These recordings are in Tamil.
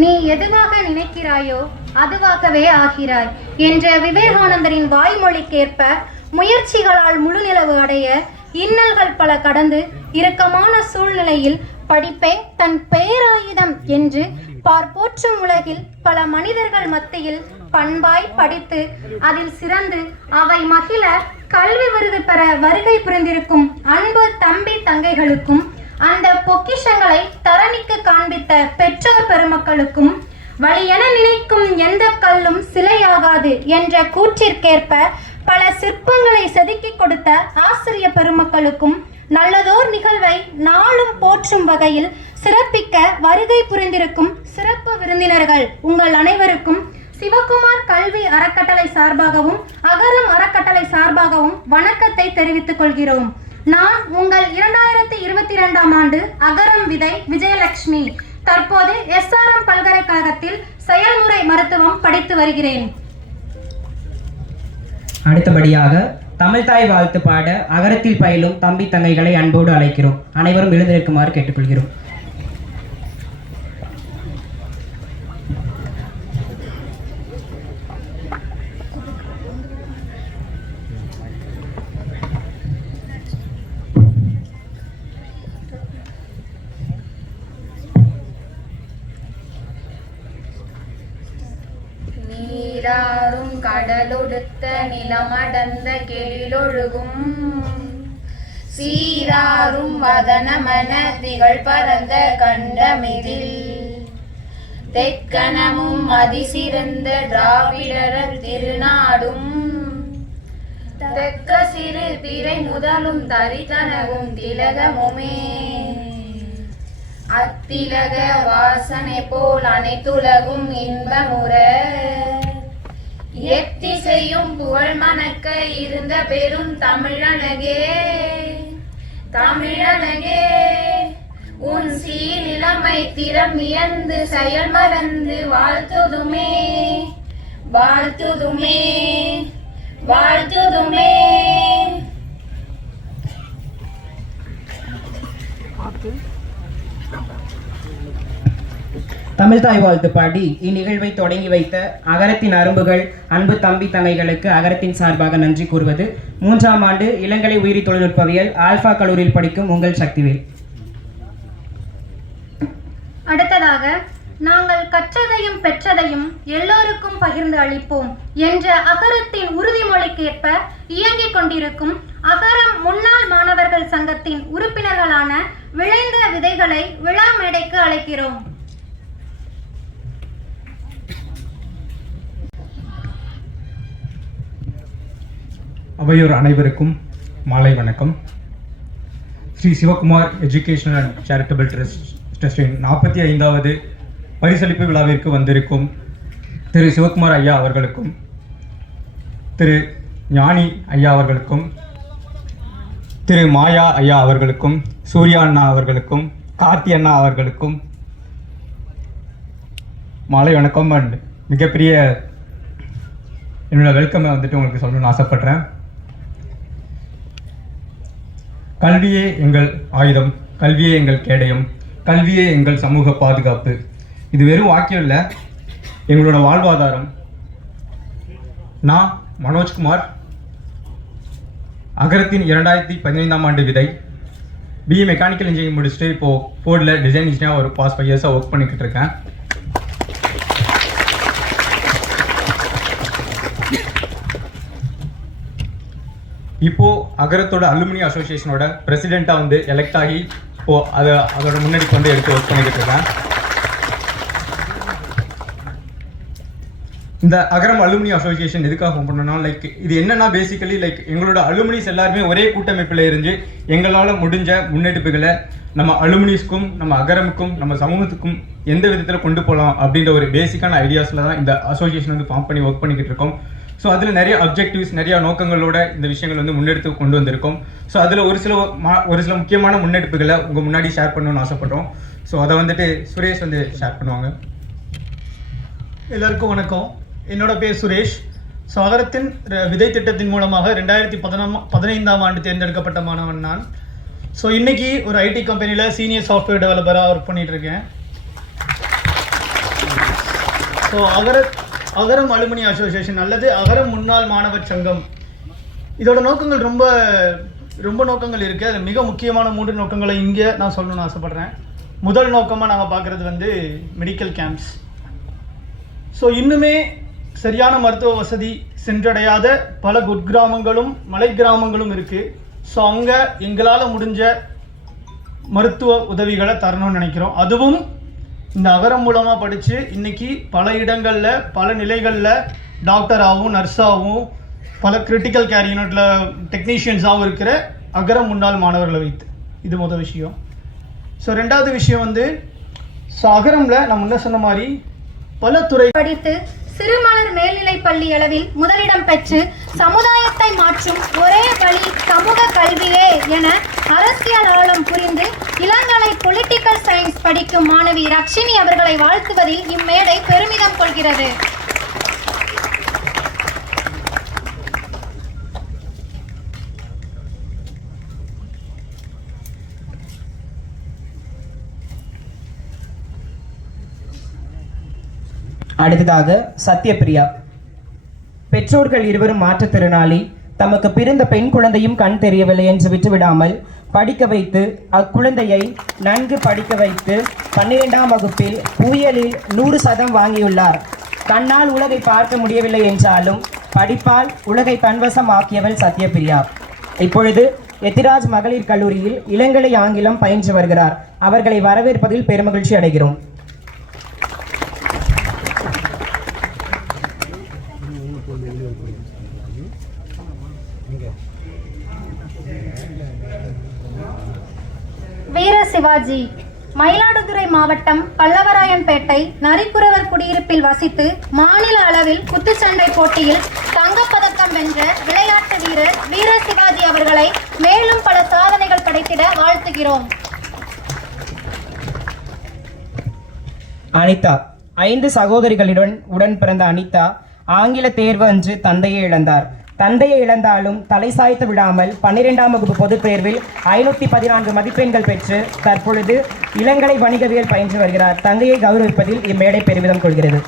நீ எதுவாக நினைக்கிறாயோ அதுவாகவே ஆகிறாய் என்ற விவேகானந்தரின் வாய்மொழிக்கேற்ப முயற்சிகளால் முழுநிலவு அடைய இன்னல்கள் பல கடந்து இறுக்கமான சூழ்நிலையில் படிப்பே தன் பேராயுதம் என்று போற்றும் உலகில் பல மனிதர்கள் மத்தியில் பண்பாய் படித்து அதில் சிறந்து அவை மகிழ கல்வி விருது பெற வருகை புரிந்திருக்கும் அன்பு தம்பி தங்கைகளுக்கும் அந்த பொக்கிஷங்களை தரணிக்கு காண்பித்த பெற்றோர் பெருமக்களுக்கும் வழியென நினைக்கும் எந்த கல்லும் சிலையாகாது என்ற கூற்றிற்கேற்ப பல சிற்பங்களை செதுக்கி கொடுத்த ஆசிரிய பெருமக்களுக்கும் நல்லதோர் நிகழ்வை நாளும் போற்றும் வகையில் சிறப்பிக்க வருகை புரிந்திருக்கும் சிறப்பு விருந்தினர்கள் உங்கள் அனைவருக்கும் சிவகுமார் கல்வி அறக்கட்டளை சார்பாகவும் அகரம் அறக்கட்டளை சார்பாகவும் வணக்கத்தை தெரிவித்துக் கொள்கிறோம். நான் உங்கள் 2022ஆம் ஆண்டு அகரம் விதை விஜயலட்சுமி. தற்போது SRM பல்கலைக்கழகத்தில் செயல்முறை மருத்துவம் படித்து வருகிறேன். அடுத்தபடியாக தமிழ்தாய் வாழ்த்து பாட அகரத்தில் பயிலும் தம்பி தங்கைகளை அன்போடு அழைக்கிறோம். அனைவரும் எழுந்திருக்குமாறு கேட்டுக்கொள்கிறோம். நீராறும் கடலொடுத்த நிலமடந்த கெழிலொழுகும் சீராறும் வதனமன திகழ் பரந்த கண்டமிதில் தெக்கணமும் அதிசிறந்த திராவிடர் திருநாடும் தெக்க சிறு திரை முதலும் தரிதனவும் திலகமுமே அத்திலக வாசனை போல் அனைத்துலகும் இன்பமுற எத்திசையும் புகழ் மணக்க இருந்த பெரும் தமிழனகே தமிழனகே உன் சீரிழமை திறம் இயந்து செயல் மறந்து வாழ்த்துதுமே வாழ்த்துதுமே வாழ்த்துதுமே. தமிழ்தாய் வாழ்த்து பாடி இந்நிகழ்வை தொடங்கி வைத்த அகரத்தின் அரும்புகள் அன்பு தம்பி தங்கைகளுக்கு அகரத்தின் சார்பாக நன்றி கூறுவது 3ஆம் ஆண்டு இளங்கலை உயிரி தொழில்நுட்பவியல் ஆல்பா கல்லூரியில் படிக்கும் உங்கள் சக்திவேல். அடுத்ததாக நாங்கள் கற்றதையும் பெற்றதையும் எல்லோருக்கும் பகிர்ந்து அளிப்போம் என்ற அகரத்தின் உறுதிமொழிக்கேற்ப இயங்கிக் கொண்டிருக்கும் அகரம் முன்னாள் மாணவர்கள் சங்கத்தின் உறுப்பினர்களான விளைந்த விதைகளை விழா மேடைக்கு அழைக்கிறோம். அவையோர் அனைவருக்கும் மாலை வணக்கம். Shri Sivakumar educational and charitable ட்ரஸ்டின் 45வது பரிசளிப்பு விழாவிற்கு வந்திருக்கும் திரு சிவகுமார் ஐயா அவர்களுக்கும் திரு ஞானி ஐயா அவர்களுக்கும் திரு மாயா ஐயா அவர்களுக்கும் சூர்யா அண்ணா அவர்களுக்கும் கார்த்தி அண்ணா அவர்களுக்கும் மாலை வணக்கம். அண்ட் மிகப்பெரிய என்னோட வெல்கமை வந்துட்டு உங்களுக்கு சொல்லணும்னு ஆசைப்படுறேன். கல்வியே எங்கள் ஆயுதம், கல்வியே எங்கள் கேடயம், கல்வியே எங்கள் சமூக பாதுகாப்பு. இது வெறும் வாக்கியம் இல்லை, எங்களோட வாழ்வாதாரம். நான் மனோஜ்குமார், அகரத்தின் 2015ஆம் ஆண்டு விதை, BE மெக்கானிக்கல் இன்ஜினியரிங் முடிச்சுட்டு இப்போது ஃபோர்டில் டிசைன் இன்ஜினியராக ஒரு பாஸ்ட் 5 இயர்ஸாக ஒர்க் பண்ணிக்கிட்டு இருக்கேன். இப்போது அகரத்தோட அலுமினி அசோசியேஷனோட பிரசிடெண்ட்டாக வந்து எலெக்ட் ஆகி இப்போது அதோட முன்னாடிக்கு வந்து எடுத்து ஒர்க் பண்ணிக்கிட்டு இருக்கேன். இந்த அகரம் அலுமினி அசோசியேஷன் எதுக்காக ஃபோன் பண்ணோம்னா, லைக் இது என்னன்னா பேசிக்கலி லைக் எங்களோட அலுமினிஸ் எல்லாருமே ஒரே கூட்டமைப்பில் இருந்து எங்களால் முடிஞ்ச முன்னெடுப்புகளை நம்ம அலுமினிஸ்க்கும் நம்ம அகரமுக்கும் நம்ம சமூகத்துக்கும் எந்த விதத்தில் கொண்டு போகலாம் அப்படின்ற ஒரு பேசிக்கான ஐடியாஸில் தான் இந்த அசோசியேஷன் வந்து ஃபார்ம் பண்ணி ஒர்க் பண்ணிக்கிட்டு இருக்கோம். ஸோ அதில் நிறைய அப்ஜெக்டிவ்ஸ், நிறைய நோக்கங்களோட இந்த விஷயங்கள் வந்து முன்னெடுத்து கொண்டு வந்திருக்கோம். ஸோ அதில் ஒரு சில முக்கியமான முன்னெடுப்புகளை உங்கள் முன்னாடி ஷேர் பண்ணணும்னு ஆசைப்படுறோம். ஸோ அதை வந்துட்டு சுரேஷ் வந்து ஷேர் பண்ணுவாங்க. எல்லாருக்கும் வணக்கம். என்னோட பேர் சுரேஷ். ஸோ அகரத்தின் விதை திட்டத்தின் மூலமாக 2015ஆம் ஆண்டு தேர்ந்தெடுக்கப்பட்ட மாணவன் நான். ஸோ இன்றைக்கி ஒரு ஐடி கம்பெனியில் சீனியர் சாஃப்ட்வேர் டெவலப்பராக ஒர்க் பண்ணிகிட்ருக்கேன். ஸோ அகரம் அலுமினி அசோசியேஷன் அல்லது அகரம் முன்னாள் மாணவர் சங்கம், இதோட நோக்கங்கள் ரொம்ப நோக்கங்கள் இருக்குது. அதில் மிக முக்கியமான 3 நோக்கங்களை இங்கே நான் சொல்லணும்னு ஆசைப்பட்றேன். முதல் நோக்கமாக நாங்கள் பார்க்குறது வந்து மெடிக்கல் கேம்ப்ஸ். ஸோ இன்னுமே சரியான மருத்துவ வசதி சென்றடையாத பல குக்கிராமங்களும் மலை கிராமங்களும் இருக்குது. ஸோ அங்கே எங்களால் முடிஞ்ச மருத்துவ உதவிகளை தரணும்னு நினைக்கிறோம். அதுவும் இந்த அகரம் மூலமாக படித்து இன்றைக்கி பல இடங்களில் பல நிலைகளில் டாக்டராகவும் நர்ஸாகவும் பல கிரிட்டிக்கல் கேர் யூனிட்டில் டெக்னீஷியன்ஸாகவும் இருக்கிற அகரம் முன்னாள் மாணவர்களை வைத்து, இது முதல் விஷயம். ஸோ ரெண்டாவது விஷயம் வந்து அகரமில் நான் முன்ன சொன்ன மாதிரி பல துறை படித்து சிறுமலர் மேல்நிலைப் பள்ளி அளவில் முதலிடம் பெற்று சமுதாயத்தை மாற்றும் ஒரே வழி சமூக கல்வியே என அரசியல் ஆழம் புரிந்து இளங்கலை பொலிட்டிக்கல் சயின்ஸ் படிக்கும் மாணவி ரக்ஷினி அவர்களை வாழ்த்துவதில் இம்மேடை பெருமிதம் கொள்கிறது. அடுத்ததாக சத்யபிரியா. பெற்றோர்கள் இருவரும் மாற்றுத்திறனாளி. தமக்கு பிறந்த பெண் குழந்தையும் கண் தெரியவில்லை என்று விட்டுவிடாமல் படிக்க வைத்து அக்குழந்தையை நன்கு படிக்க வைத்து 12ஆம் வகுப்பில் புவியியலில் 100% வாங்கியுள்ளார். கண்ணால் உலகை பார்க்க முடியவில்லை என்றாலும் படிப்பால் உலகை தன்வசம் ஆக்கியவள் சத்யபிரியா. இப்பொழுது எத்திராஜ் மகளிர் கல்லூரியில் இளங்கலை ஆங்கிலம் பயின்று வருகிறார். அவர்களை வரவேற்பதில் பெருமகிழ்ச்சி அடைகிறோம். வீர சிவாஜி மயிலாடுதுறை மாவட்டம் பல்லவராயன்பேட்டை நரிக்குறவர் குடியிருப்பில் வசித்து மாநில அளவில் குத்துச்சண்டை போட்டியில் தங்கப்பதக்கம் வென்ற விளையாட்டு வீரர் வீர சிவாஜி அவர்களை மேலும் பல சாதனைகள் படைத்திட வாழ்த்துகிறோம். அனிதா. 5 சகோதரிகளுடன் உடன் பிறந்த அனிதா ஆங்கில தேர்வு அன்று தந்தையை இழந்தார். தந்தையை இழந்தாலும் தலை சாய்த்து விடாமல் 12ஆம் வகுப்பு பொதுத் தேர்வில் 514 மதிப்பெண்கள் பெற்று தற்பொழுது இளங்கலை வணிகவியல் பயின்று வருகிறார். தந்தையை கௌரவிப்பதில் இம்மேடை பெருமிதம் கொள்கிறது.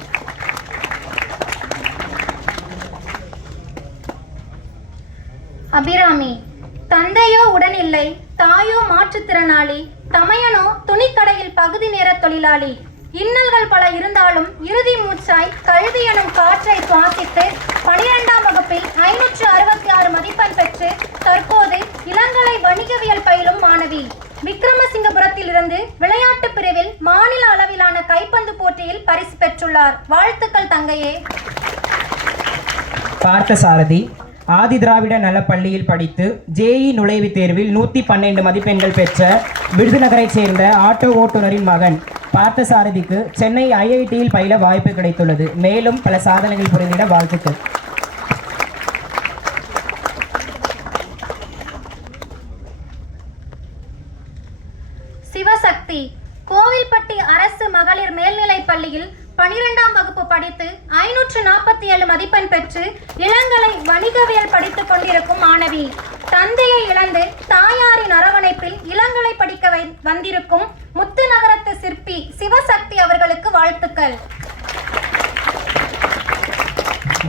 அபிராமி. தந்தையோ உடனில்லை, தாயோ மாற்றுத்திறனாளி, தமையனோ துணிக்கடையில் பகுதி நேர தொழிலாளி. இன்னல்கள் பல இருந்தாலும் இறுதி மூச்சாய் கல்வி எனும் காற்றை சுவாசித்து 12ஆம் வகுப்பில் 566 மதிப்பெண் பெற்று தற்போது இளங்கலை வணிகவியல் பயிலும் மாணவி. விக்ரமசிங்கபுரத்தில் இருந்து விளையாட்டு பிரிவில் மாநில அளவிலான கைப்பந்து போட்டியில் பரிசு பெற்றுள்ளார். வாழ்த்துக்கள் தங்கையே. பார்த்தசாரதி. ஆதி திராவிட நலப்பள்ளியில் படித்து ஜேஇ நுழைவுத் தேர்வில் 112 மதிப்பெண்கள் பெற்ற விருதுநகரைச் சேர்ந்த ஆட்டோ ஓட்டுநரின் மகன் பார்த்தசாரதிக்கு சென்னை ஐஐடியில் பயில வாய்ப்பு கிடைத்துள்ளது. மேலும் பல சாதனைகள் புரிந்திட வாழ்த்துக்கள். சிவசக்தி. கோவில்பட்டி அரசு மகளிர் மேல்நிலைப் பள்ளியில் 12ஆம் வகுப்பு படித்து 547 மதிப்பெண் பெற்று இளங்கலை வணிகவியல் படித்துக் கொண்டிருக்கும் மாணவி. தந்தையை இழந்து தாயாரின் அரவணைப்பில் இளங்கலை படிக்க வந்திருக்கும் முத்து நகரத்து சிற்பி சிவசக்தி அவர்களுக்கு வாழ்த்துக்கள்.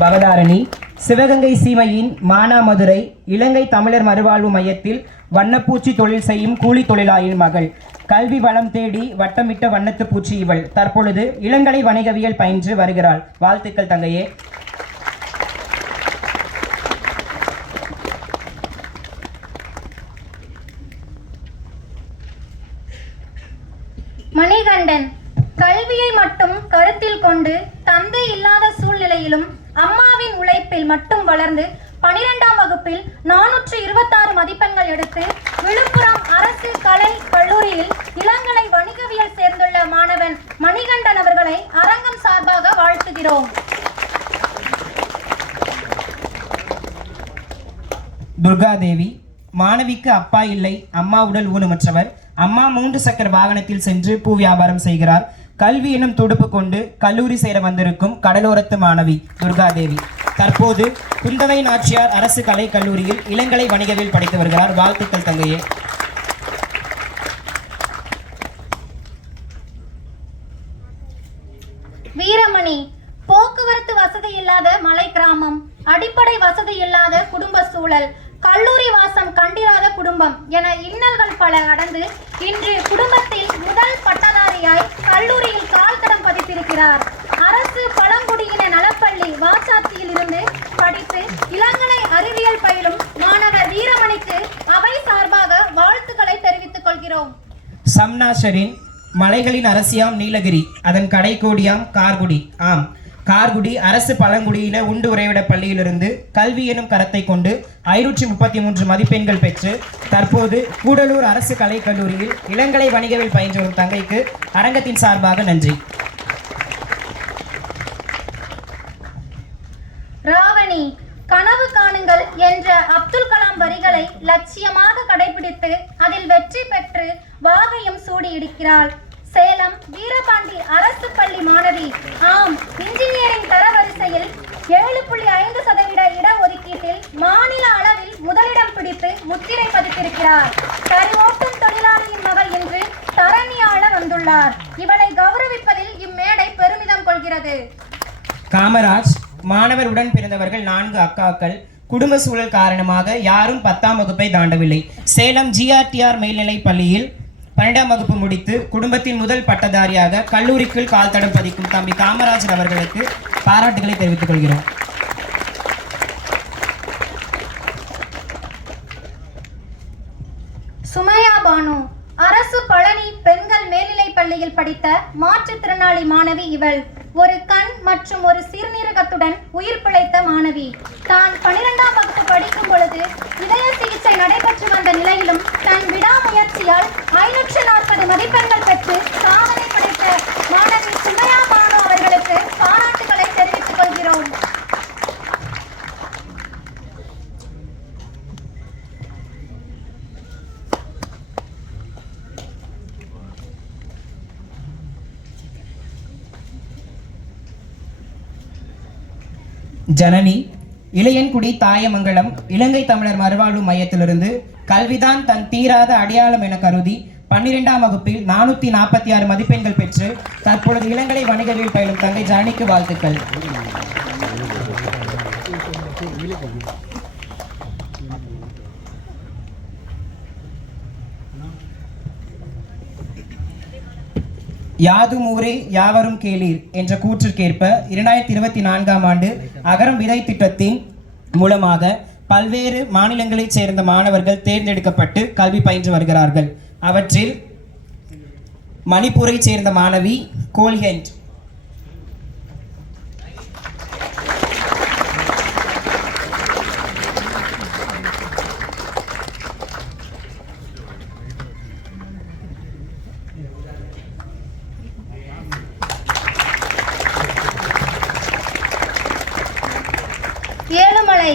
பவதாரணி. சிவகங்கை சீமையின் மானாமதுரை இலங்கை தமிழர் மறுவாழ்வு மையத்தில் வண்ணப்பூச்சி தொழில் செய்யும் கூலி தொழிலாளியின் மகள். கல்வி வளம் தேடி வட்டமிட்ட வண்ணத்து பூச்சி இவள். தற்பொழுது இளங்கலை வணிகவியல் பயின்று வருகிறாள். வாழ்த்துக்கள் தங்கையே. மணிகண்டன். கல்வியை மட்டும் கருத்தில் கொண்டு தந்தை இல்லாத சூழ்நிலையிலும் அம்மாவின் உழைப்பில் மட்டும் வளர்ந்து 12ஆம் வகுப்பில் 426 மதிப்பெண்கள் எடுத்து விழுப்புரம் அரசு கலை கல்லூரியில் இளங்கலை வணிகவியல் சேர்ந்துள்ள மாணவன் மணிகண்டன் அவர்களை அரங்கம் சார்பாக வாழ்த்துகிறோம். துர்காதேவி. மாணவிக்கு அப்பா இல்லை, அம்மா உடல் ஊனமற்றவர். அம்மா 3 சக்கர வாகனத்தில் சென்று பூ வியாபாரம் செய்கிறார். கல்வி எனும் துடுப்பு கொண்டு கல்லூரி சேர வந்திருக்கும் கடலோரத்து மாணவி துர்காதேவி. தற்போது குந்தவை நாச்சியார் அரசு கலை கல்லூரியில் இளங்கலை வணிகவியல் படித்து வருகிறார். வாழ்த்துக்கள் தங்கையே. வீரமணி. சூழல், கல்லூரி வாசம் கண்டிராத குடும்பம் என இன்னல்கள் பல கடந்து இன்று குடும்பத்தில் முதல் பட்டதாரியாய் கல்லூரியில் கால்தடம் பதித்திருக்கிறார். அரசு பழங்குடியின நலப்பள்ளி வாச்சாத்தியில் இருந்து படித்து இளங்கலை அறிவியல் பயிலும் மாணவர் வீரமணிக்கு அவை சார்பாக வாழ்த்துக்களை தெரிவித்துக் கொள்கிறோம். சம்னாஷரின் மலைகளின் அரசியாம் நீலகிரி, அதன் கடைக்கோடியாம் கார்குடி. ஆம், கார்குடி அரசு பழங்குடியின உண்டு உறைவிட பள்ளியிலிருந்து கல்வி எனும் கரத்தை கொண்டு 533 மதிப்பெண்கள் பெற்று தற்போது கூடலூர் அரசு கலைக்கல்லூரியில் இளங்கலை வணிகவில் பயின்று வரும் தங்கைக்கு அரங்கத்தின் சார்பாக நன்றி. ராவணி, கனவு காணுங்கள் என்ற அப்துல் கலாம் வரிகளை லட்சியமாக கடைபிடித்து அதில் வெற்றி பெற்று வாகையும் சூடியிருக்கிறாள். சேலம் வீரபாண்டி அரசு பள்ளி மாணவி. ஆம், இன்ஜினியரிங் தரவரிசையில் 7.5% இடஒதுக்கீட்டில் மாநில அளவில் முதலிடம் பிடித்து முத்திரை பதித்திருக்கிறார். தறி ஓட்டும் தொழிலாளியின் மகள் என்று தரணியாள வந்துள்ளார். இவளை கௌரவிப்பதில் இம்மேடை பெருமிதம் கொள்கிறது. காமராஜ், மாணவர் உடன் பிறந்தவர்கள் 4 அக்காக்கள். குடும்ப சூழல் காரணமாக யாரும் 10ஆம் வகுப்பை தாண்டவில்லை. சேலம் ஜிஆர்டிஆர் மேல்நிலை பள்ளியில் 12ஆம் வகுப்பு முடித்து குடும்பத்தின் முதல் பட்டதாரியாக கல்லூரிக்குள் கால் தடம் பதிக்கும் தம்பி காமராஜர் அவர்களுக்கு பாராட்டுகளை தெரிவித்துக் கொள்கிறோம். சுமையா பானு, அரசு பழனி பெண்கள் மேல்நிலை பள்ளியில் படித்த மாற்றுத்திறனாளி மாணவி இவள். ஒரு கண் மற்றும் ஒரு சிறுநீரகத்துடன் உயிர் பிழைத்த மாணவி. தான் 12ஆம் வகுப்பு படிக்கும் பொழுது இதய சிகிச்சை நடைபெற்று வந்த நிலையிலும் தன் விடாமுயற்சியால் 540 மதிப்பெண்கள் பெற்று சாதனை படைத்த மாணவி சுமையா பானு அவர்களுக்கு பாராட்டுகளை தெரிவித்துக் கொள்கிறோம். ஜனனி, இளையன்குடி தாயமங்கலம் இலங்கை தமிழர் மறுவாழ்வு மையத்திலிருந்து கல்விதான் தன் தீராத அடையாளம் என கருதி 12ஆம் வகுப்பில் 446 மதிப்பெண்கள் பெற்று தற்பொழுது இளங்கலை வணிகவியல் பயிலும் தங்கை ஜனனிக்கு வாழ்த்துக்கள். யாதும் ஊரே யாவரும் கேளீர் என்ற கூற்றிற்கேற்ப 2024ஆம் ஆண்டு அகரம் விதை திட்டத்தின் மூலமாக பல்வேறு மாநிலங்களைச் சேர்ந்த மாணவர்கள் தேர்ந்தெடுக்கப்பட்டு கல்வி பயின்று வருகிறார்கள். அவற்றில் மணிப்பூரைச் சேர்ந்த மாணவி கோல்ஹெண்ட், ஏழுமலை,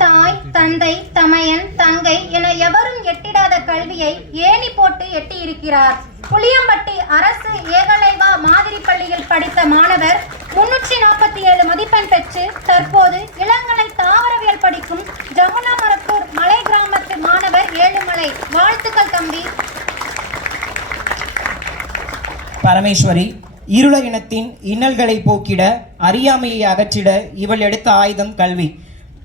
தாய் தந்தை தமையன் தங்கை என எவரும் எட்டிடாத கல்வியை ஏணி போட்டு எட்டியிருக்கிறார். புளியம்பட்டி அரசு ஏகலைவா மாதிரி பள்ளியில் படித்த மாணவர் 347 மதிப்பெண் பெற்று தற்போது இளங்கலை தாவரவியல் படிக்கும் ஜமுனா மரத்தூர் மலை கிராமத்து மாணவர் ஏழுமலை. வாழ்த்துக்கள் தம்பி. பரமேஸ்வரி, இருள இனத்தின் இன்னல்களை போக்கிட அறியாமையை அகற்றிட இவள் எடுத்த ஆயுதம் கல்வி.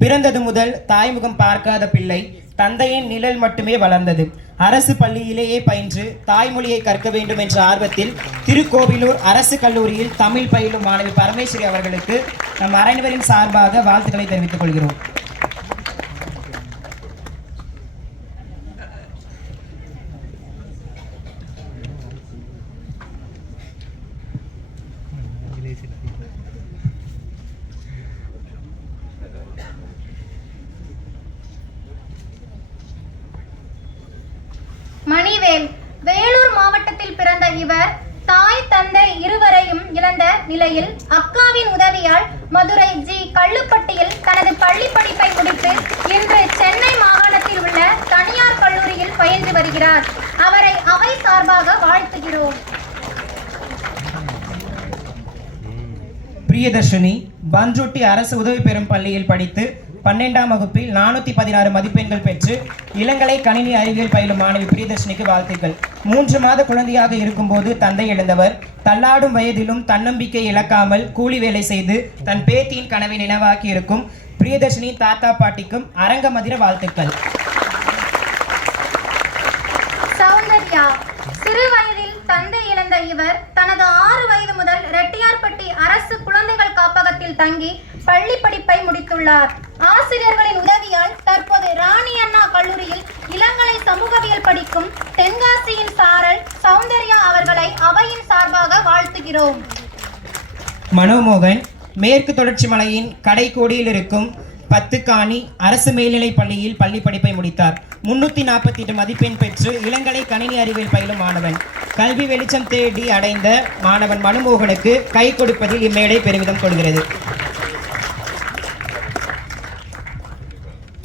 பிறந்தது முதல் தாய்முகம் பார்க்காத பிள்ளை தந்தையின் நிழல் மட்டுமே வளர்ந்தது. அரசு பள்ளியிலேயே பயின்று தாய்மொழியை கற்க வேண்டும் என்ற ஆர்வத்தில் திருக்கோவிலூர் அரசு கல்லூரியில் தமிழ் பயிலும் மாணவி பரமேஸ்வரி அவர்களுக்கு நம் அனைவரின் சார்பாக வாழ்த்துக்களை தெரிவித்துக் கொள்கிறோம். மணிவேல், வேலூர் மாவட்டத்தில் பிறந்த இவர் தாய் தந்தை இருவரையும் இழந்த நிலையில் அக்காவின் உதவியால் மதுரை ஜி கள்ளுப்பட்டியில் தனது பள்ளி படிப்பை முடித்து இன்று சென்னை மாகாணத்தில் உள்ள தனியார் கல்லூரியில் பயின்று வருகிறார். அவரை அவை சார்பாக வாழ்த்துகிறோம். பிரியதர்ஷினி, பன்ருட்டி அரசு உதவி பெறும் பள்ளியில் படித்து 12ஆம் வகுப்பில் 416 மதிப்பெண்கள் பெற்று இளங்கலை கணினி அறிவியல் பயிலும் மாணவி பிரியதர்ஷினிக்கு வாழ்த்துக்கள். 3 மாத குழந்தையாக இருக்கும்போது தந்தை இழந்தவர் தள்ளாடும் வயதிலும் தன்னம்பிக்கை இழக்காமல் கூலி வேலை செய்து தன் பேத்தியின் கனவை நினைவாக்கி இருக்கும் பிரியதர்ஷினி தாத்தா பாட்டிக்கும் அரங்க மதிர வாழ்த்துக்கள். சௌந்தர்யா. சிறு வயதில் தந்தை இழந்த இவர் தனது 6 வயது முதல் ரெட்டியார்பட்டி அரசு குழந்தைகள் காப்பகத்தில் தங்கி பள்ளி படிப்பை முடித்துள்ளார். ஆசிரியர்களின் உதவியால் தற்போது ராணி அண்ணா கல்லூரியில் இளங்கலை சமூகவியல் படிக்கும் தென்காசியின் சாரல் சௌந்தர்யா அவர்களை அவையின் சார்பாக வாழ்த்துகிறோம். மனோமோகன். மேற்கு தொடர்ச்சி மலையின் கடைக்கோடியில் இருக்கும் 10 காணி அரசு மேல்நிலைப் பள்ளியில் பள்ளி படிப்பை முடித்தார். 348 மதிப்பெண் பெற்று இளங்கலை கணினி அறிவியல் பயிலும் மாணவன். கல்வி வெளிச்சம் தேடி அடைந்த மாணவன் மனுமோகனுக்கு கை கொடுப்பதில் இம்மேடை பெருமிதம் கொள்கிறது.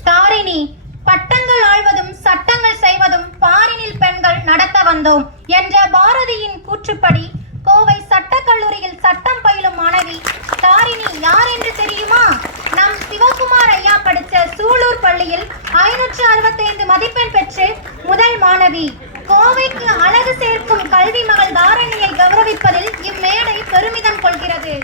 தாரிணி. பட்டங்கள் ஆழ்வதும் சட்டங்கள் செய்வதும் பாரினில் பெண்கள் நடத்த வந்தோம் என்ற பாரதியின் கூற்றுப்படி கோவை சட்டக்கல்லூரியில் சட்டம் பயிலும் மாணவி தாரிணி யார் என்று தெரியுமா? நம் சிவகுமார் ஐயா படித்த சூலூர் பள்ளியில் 565 மதிப்பெண் பெற்று முதல் மாணவி. கோவைக்கு அழகு சேர்க்கும் கல்வி மகள் தாரணியை கௌரவிப்பதில் இம்மேடை பெருமிதம் கொள்கிறது.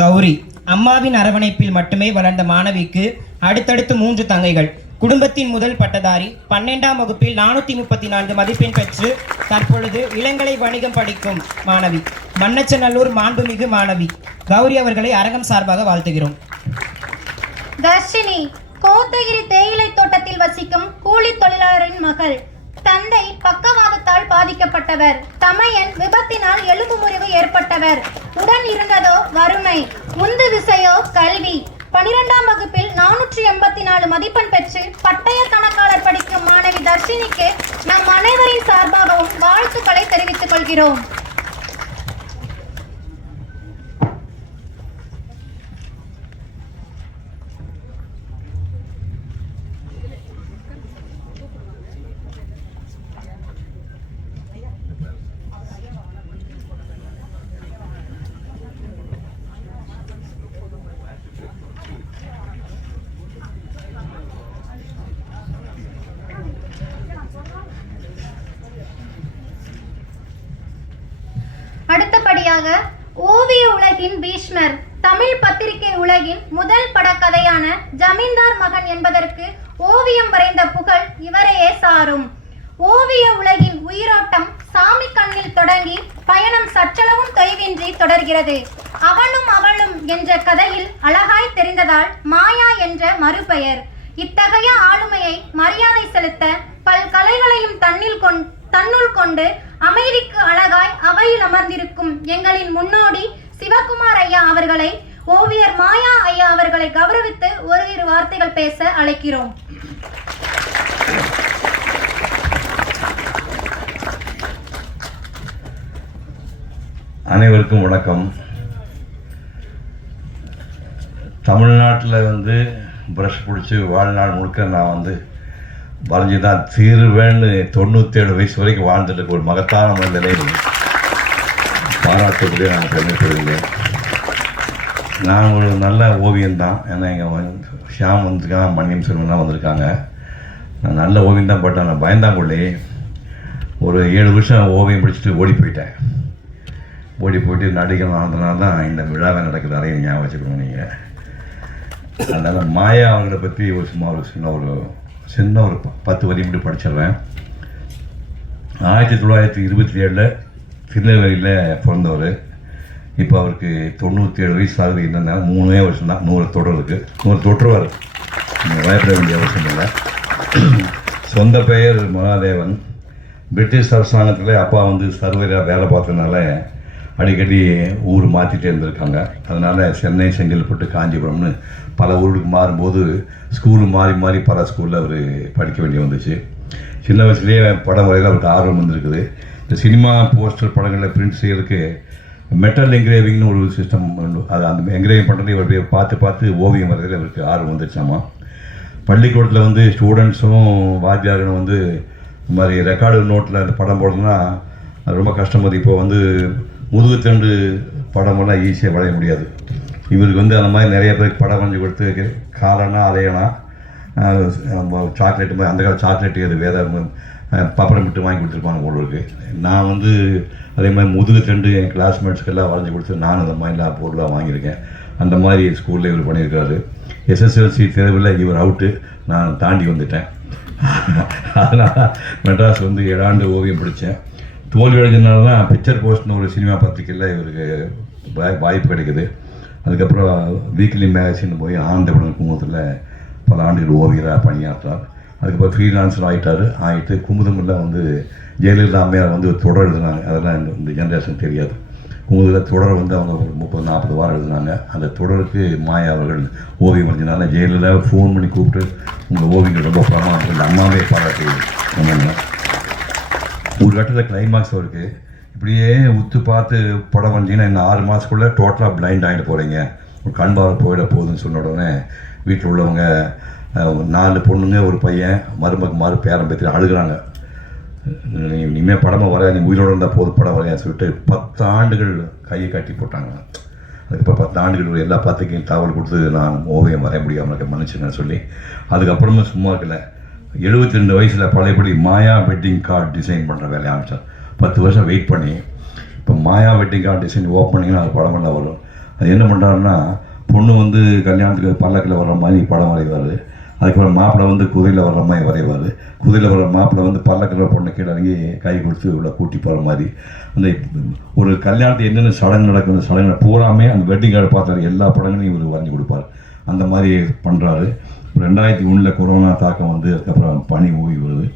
கௌரி. அம்மாவின் அரவணைப்பில் மட்டுமே வளர்ந்த மாணவிக்கு அடுத்தடுத்து 3 தங்கைகள். குடும்பத்தின் முதல் பட்டதாரி. 12ஆம் வகுப்பில் 434 மதிப்பெண் பெற்று தற்பொழுது இளங்கலை வணிகம் படிக்கும் மாணவி. மண்ணச்சநல்லூர் மாண்புமிகு மாணவி கௌரி அவர்களை அரங்கம் சார்பாக வாழ்த்துகிறோம். தர்ஷினி. கோத்தகிரி தேயிலை தோட்டத்தில் வசிக்கும் கூலி தொழிலாளரின் மகள். தந்தை பக்கவாதத்தால் பாதிக்கப்பட்டவர். தமையன் விபத்தினால் எலும்பு முறிவு ஏற்பட்டவர். உடன் இருந்ததோ வறுமை, உந்து விசையோ கல்வி. 12ஆம் வகுப்பில் 484 மதிப்பெண் பெற்று பட்டய கணக்காளர் படிக்கும் மாணவி தர்ஷினிக்கு நம் அனைவரின் சார்பாகவும் வாழ்த்துக்களை தெரிவித்துக் கொள்கிறோம். அடுத்தபடியாக ஓவிய உலகின் பீஷ்மர். தமிழ் பத்திரிகை உலகின் முதல் படக்கதையான ஜமீன்தார் மகன் என்பதற்கு ஓவியம் வரைந்த புகழ் இவரையே சாரும். ஓவிய உலகின் உயிரோட்டம் சாமி கண்ணில் தொடங்கி பயணம் சற்றளவும் தொய்வின்றி தொடர்கிறது. அவனும் அவளும் என்ற கதையில் அழகாய் தெரிந்ததால் மாயா என்ற மறுபெயர். இத்தகைய ஆளுமையை மரியாதை செலுத்த பல்கலைகளையும் தன்னுள் கொண்டு அமைதிக்கு அழகாய் அவையில் அமர்ந்திருக்கும் எங்களின் முன்னோடி சிவகுமார் ஐயா அவர்களை ஓவியர் மாயா ஐயா அவர்களை கௌரவித்து ஓரிரு வார்த்தைகள் பேச அழைக்கிறோம். அனைவருக்கும் வணக்கம். தமிழ்நாட்டில் ப்ரஷ் பிடிச்சி வாழ்நாள் முழுக்க நான் வரைஞ்சி தான் தீருவேன்னு 97 வயசு வரைக்கும் வாழ்ந்துட்டு ஒரு மகத்தான மனிதனை பாராட்டுக்குள்ளே நான் பெருமைப்படுகிறேன். நான் ஒரு நல்ல ஓவியம்தான். ஏன்னா எங்கள் ஷியாம் வந்திருக்காங்க, மன்னியம் செல்வன்லாம் வந்திருக்காங்க. நான் நல்ல ஓவியம் தான் பட்டேன். நான் பயந்தாங்குள்ளே ஒரு 7 வருஷம் ஓவியம் படிச்சுட்டு ஓடி போயிட்டு நடிகர் ஆனதுனால தான் இந்த விழாவை நடக்குது. அதையும் ஞாபகம் வச்சுக்கணும் நீங்கள். அதனால் மாயா அவர்களை பற்றி ஒரு சின்ன ஒரு 10 வரி மட்டும் படிச்சிடுறேன். 1927 திருநெல்வேலியில் பிறந்தவர். இப்போ அவருக்கு 97 வயசு ஆகுது. என்னென்னா 3 வருஷம் தான். 100 தொடருக்கு 100 தொற்றுவார். நீங்கள் பயப்பட வேண்டிய அவசியம் இல்லை. சொந்த பெயர் மகாதேவன். பிரிட்டிஷ் அரசாங்கத்தில் அப்பா சர்வராக வேலை பார்த்ததுனால அடிக்கடி ஊர் மாற்றிட்டே இருந்திருக்காங்க. அதனால் சென்னை, செங்கல்பட்டு, காஞ்சிபுரம்னு பல ஊருக்கு மாறும்போது ஸ்கூலு மாறி பல ஸ்கூலில் அவர் படிக்க வேண்டி வந்துச்சு. சின்ன வயசுலேயே படம் வரையில் அவருக்கு ஆர்வம் வந்திருக்குது. இந்த சினிமா போஸ்டர் படங்களில் பிரிண்ட் செய்கிறதுக்கு மெட்டல் என்கிரேவிங்னு ஒரு சிஸ்டம் உண்டு. அது அந்த என்கிரேவிங் பண்ணுறது இவர் பார்த்து ஓவியம் வரையில் அவருக்கு ஆர்வம் வந்துச்சாமா. பள்ளிக்கூடத்தில் ஸ்டூடெண்ட்ஸும் வாத்தியாரும் இந்த மாதிரி ரெக்கார்டு நோட்டில் அந்த படம் போடுறதுனா அது ரொம்ப கஷ்டம். இப்போ வந்து முதுகுத்தண்டு படமெல்லாம் ஈஸியாக வரைய முடியாது. இவருக்கு வந்து அந்த மாதிரி நிறைய பேருக்கு படம் வரைஞ்சி கொடுத்து காலனா அலையனா சாக்லேட்டு மாதிரி அந்த கால சாக்லேட்டு அது வேத பப்பரம் விட்டு வாங்கி கொடுத்துருப்பாங்க போல இருக்குது. நான் வந்து அதே மாதிரி முதுகுத்தண்டு என் கிளாஸ்மேட்ஸ்க்கெல்லாம் வரைஞ்சி கொடுத்து நான் அந்த மாதிரிலாம் பொருளாக வாங்கியிருக்கேன். அந்த மாதிரி ஸ்கூலில் இவர் பண்ணியிருக்காரு. எஸ்எஸ்எல்சி தேர்வில் இவர் அவுட்டு, நான் தாண்டி வந்துட்டேன். அதனால் மெட்ராஸ் வந்து 7 ஆண்டு ஓவியம் படித்தேன். தோல்வி அடைஞ்சதுனால தான் பிக்சர் போஸ்ட்னு ஒரு சினிமா பத்திரிக்கையில் இவருக்கு வாய்ப்பு கிடைக்குது. அதுக்கப்புறம் வீக்லி மேகசின் போய் ஆனந்த படம் குமுதத்தில் பல ஆண்டுகள் ஓவியராக பணியாற்றார். அதுக்கப்புறம் ஃப்ரீலான்ஸர் ஆகிட்டு குமுதமில் வந்து ஜெயலலிதா அம்மையார் வந்து தொடர் எழுதினாங்க. அதெல்லாம் இந்த ஜென்ரேஷன் தெரியாது. குமுதத்தில் தொடர் வந்து அவங்க ஒரு 30-40 வாரம் எழுதினாங்க. அந்த தொடருக்கு மாயா அவர்கள் ஓவியம் வரைஞ்சனால ஜெயலலிதாவை ஃபோன் பண்ணி கூப்பிட்டு உங்கள் ஓவியங்கள் ரொம்ப பிரமாதம் அம்மாவே பாராட்டி சொன்னாங்க. ஒரு கட்டத்தில் கிளைமாக்ஸ் இருக்குது. இப்படியே உத்து பார்த்து படம் வந்தீங்கன்னா இன்னும் 6 மாதத்துக்குள்ளே டோட்டலாக பிளைண்ட் ஆகிட்டு போகிறீங்க, ஒரு கண் பார்வை போயிட போகுதுன்னு சொன்ன உடனே வீட்டில் உள்ளவங்க 4 பொண்ணுங்க ஒரு பையன் மருமக பேரம் பேத்தி அழுகிறாங்க. இனிமேல் படமாக வர நீ உயிரோடு இருந்தால் போதும் படம் வரையான்னு சொல்லிட்டு 10 ஆண்டுகள் கையை கட்டி போட்டாங்க. அதுக்கப்புறம் 10 ஆண்டுகள் எல்லா பத்திரிக்கையும் தகவல் கொடுத்து நான் ஓவியம் வரைய முடியாமல் மன்னிச்சுன்னு சொல்லி அதுக்கப்புறமா சும்மா இருக்கல 72 வயசில் பழையபடி மாயா வெட்டிங் கார்டு டிசைன் பண்ணுற வேலையை ஆரம்பித்தேன். 10 வருஷம் வெயிட் பண்ணி இப்போ மாயா வெட்டிங் கார்டு டிசைன் ஓப்பன் பண்ணிங்கன்னா அது படமெல்லாம் வரும். அது என்ன பண்ணுறாருன்னா பொண்ணு வந்து கல்யாணத்துக்கு பல்லக்கில் வர்ற மாதிரி படம் வரைவார். அதுக்கப்புறம் மாப்பிள்ளை வந்து குதிரையில் வர்ற மாதிரி வரைவார். குதிரையில் வர்ற மாப்பிள்ளை வந்து பல்லக்கில் பொண்ணு கீழே இறங்கி கை கொடுத்து இவ்வளோ கூட்டி போகிற மாதிரி அந்த ஒரு கல்யாணத்துக்கு என்னென்ன சடங்கு நடக்கும் அந்த சடங்குகளை பூராமே அந்த வெட்டிங் கார்டு பார்த்தாரு எல்லா படங்களையும் இவர் வரைஞ்சி கொடுப்பார். அந்த மாதிரி பண்ணுறாரு. 2001 கொரோனா தாக்கம் வந்து அதுக்கப்புறம் பனி ஓய்வு வருது.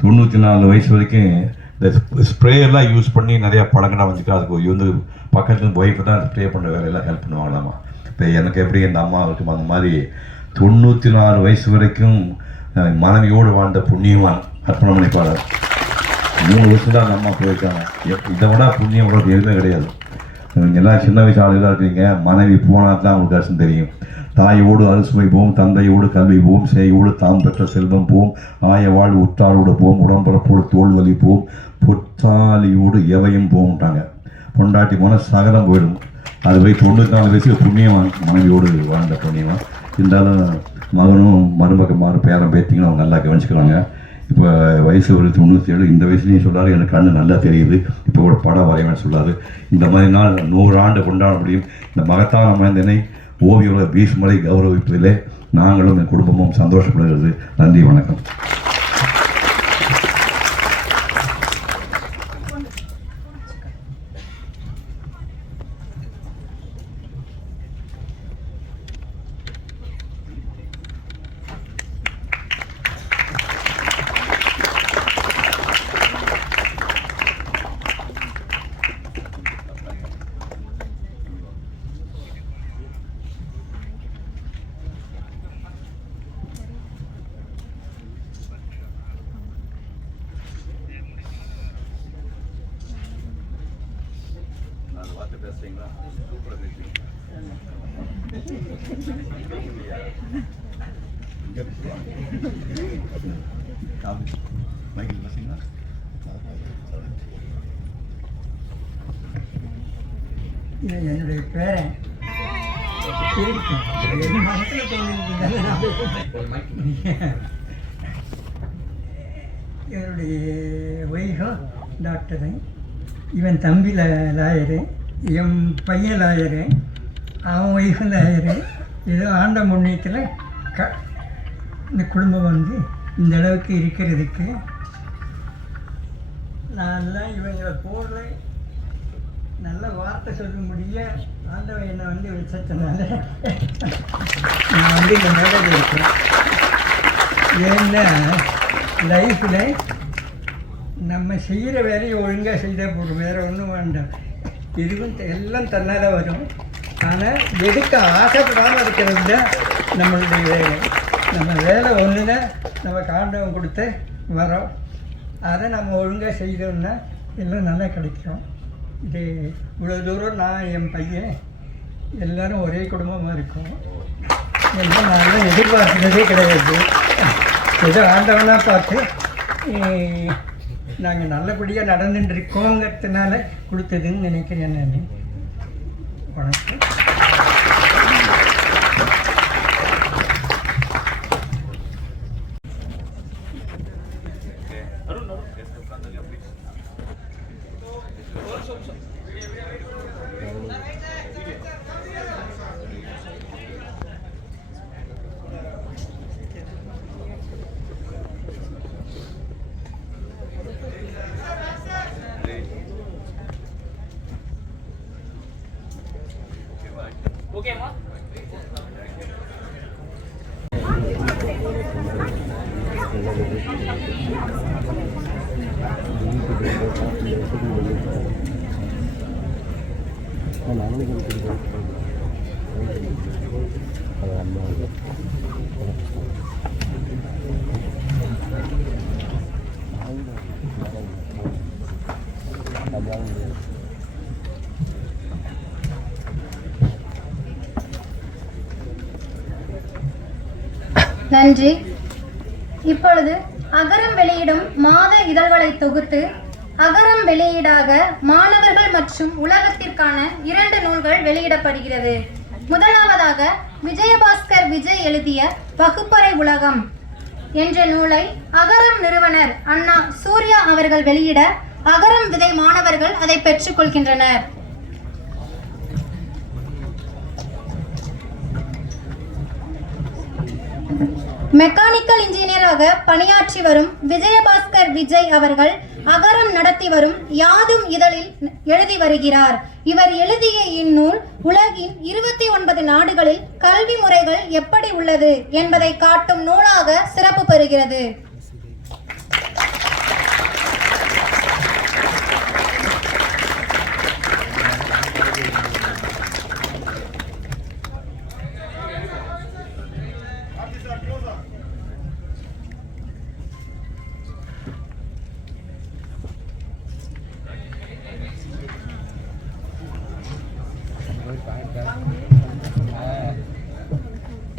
94 வயசு வரைக்கும் இந்த ஸ்ப்ரேயெல்லாம் யூஸ் பண்ணி நிறையா படங்களாக வந்துட்டு அதுக்கு வந்து பக்கத்துல ஒய்ஃபு தான் ஸ்ப்ரே பண்ணுற வேலையெல்லாம் ஹெல்ப் பண்ணுவாங்களாமா. இப்போ எனக்கு எப்படி என் அம்மா இருக்கும் அந்த மாதிரி 94 வயசு வரைக்கும் மனைவியோடு வாழ்ந்த புண்ணியவான் அர்ப்பணம் பண்ணிப்பார். 3 வருஷம் தான் அந்த அம்மா போயிருக்காங்க. இதை விட புண்ணியம் உங்களுக்கு எதுவுமே கிடையாது. எல்லாம் சின்ன வயசு ஆளுகளாக இருக்கீங்க. மனைவி போனால் தான் உங்களுக்கு கஷ்டம் தெரியும். தாயோடு அறுசுவை போம், தந்தையோடு கல்வி போம், சேயோடு தாம் பெற்ற செல்வம் போம், ஆய வாழ் உற்றாரோடு போம், உடம்புறப்போடு தோல்வலி போம், பொற்றாலியோடு எவையும் போம்ட்டாங்க. பொண்டாட்டி போனால் சகலம் போயிடும். அது போய் 94 வயசுக்கு புண்ணியவான் மனைவியோடு வாழ்ந்த புண்ணியவான். இருந்தாலும் மகனும் மருமகன் பேரம் பேத்திங்களும் அவங்க நல்லா கவனிச்சுக்கிறாங்க. இப்போ வயசு ஒரு 97. இந்த வயசுலேயும் சொல்கிறாரு எனக்கு கண்ணு நல்லா தெரியுது, இப்போ ஒரு படம் வரைவேன்னு சொல்கிறாரு. இந்த மாதிரி நாள் 100 ஆண்டு கொண்டாட முடியும். இந்த மகத்தான மனிதனை ஓவியோட பீஷ்மலை கௌரவிப்பதிலே நாங்களும் என் குடும்பமும் சந்தோஷப்படுகிறது. நன்றி, வணக்கம். என்னுடைய பேரன் என் மனசில் என்னுடைய ஒய்ஃபும் டாக்டரு, இவன் தம்பி லாயரு, என் பையன் லாயரு, அவன் ஒய்ஃபும் லாயரு. ஏதோ ஆண்ட முன்னேற்றத்தில் இந்த குடும்பம் வந்து இந்த அளவுக்கு இருக்கிறதுக்கு நான்லாம் இவங்களை போடல நல்ல வார்த்தை சொல்ல முடிய ஆண்டவன் என்னை வந்து வச்சதுனால நான் வந்து இந்த மேடையில் இருக்கிறேன். ஏன்னா லைஃப்பில் நம்ம செய்கிற வேலையை ஒழுங்காக செய்தால் போதும், வேறு ஒன்றும் வேண்டாம். இதுவும் எல்லாம் தன்னால் வரும். ஆனால் எடுக்க ஆசைப்படாமல் இருக்கிறது தான் நம்மளுடைய வேலை. நம்ம வேலை ஒன்று தான் நமக்கு ஆண்டவன் கொடுத்த வரோம். அதை நம்ம ஒழுங்காக செய்தோம்னா எல்லாம் நல்லா கிடைக்கும். இது இவ்வளோ தூரம் நான் என் பையன் எல்லோரும் ஒரே குடும்பமாக இருக்கும். எல்லாம் நான் எதிர்பார்க்கிறதே கிடையாது. ஏதோ ஆண்டவனாக பார்த்து நாங்கள் நல்லபடியாக நடந்துட்டு இருக்கோங்கிறதுனால கொடுத்ததுன்னு நினைக்கிறேன் நான். வணக்கம். நன்றி. இப்பொழுது அகரம் வெளியிடும் மாத இதழ்களை தொகுத்து அகரம் வெளியீடாக மாணவர்கள் மற்றும் உலகத்திற்கான 2 நூல்கள் வெளியிடப்படுகிறது. முதலாவதாக விஜயபாஸ்கர் விஜய் எழுதிய வகுப்பறை உலகம் என்ற நூலை அகரம் நிறுவனர் அண்ணா சூர்யா அவர்கள் வெளியிட அகரம் விதை மாணவர்கள் அதை பெற்றுக்கொள்கின்றனர். மெக்கானிக்கல் இன்ஜினியராக பணியாற்றி வரும் விஜயபாஸ்கர் விஜய் அவர்கள் அகரம் நடத்தி வரும் யாதும் இதழில் எழுதி வருகிறார். இவர் எழுதிய இந்நூல் உலகின் 29 நாடுகளில் கல்வி முறைகள் எப்படி உள்ளது என்பதை காட்டும் நூலாக சிறப்பு பெறுகிறது.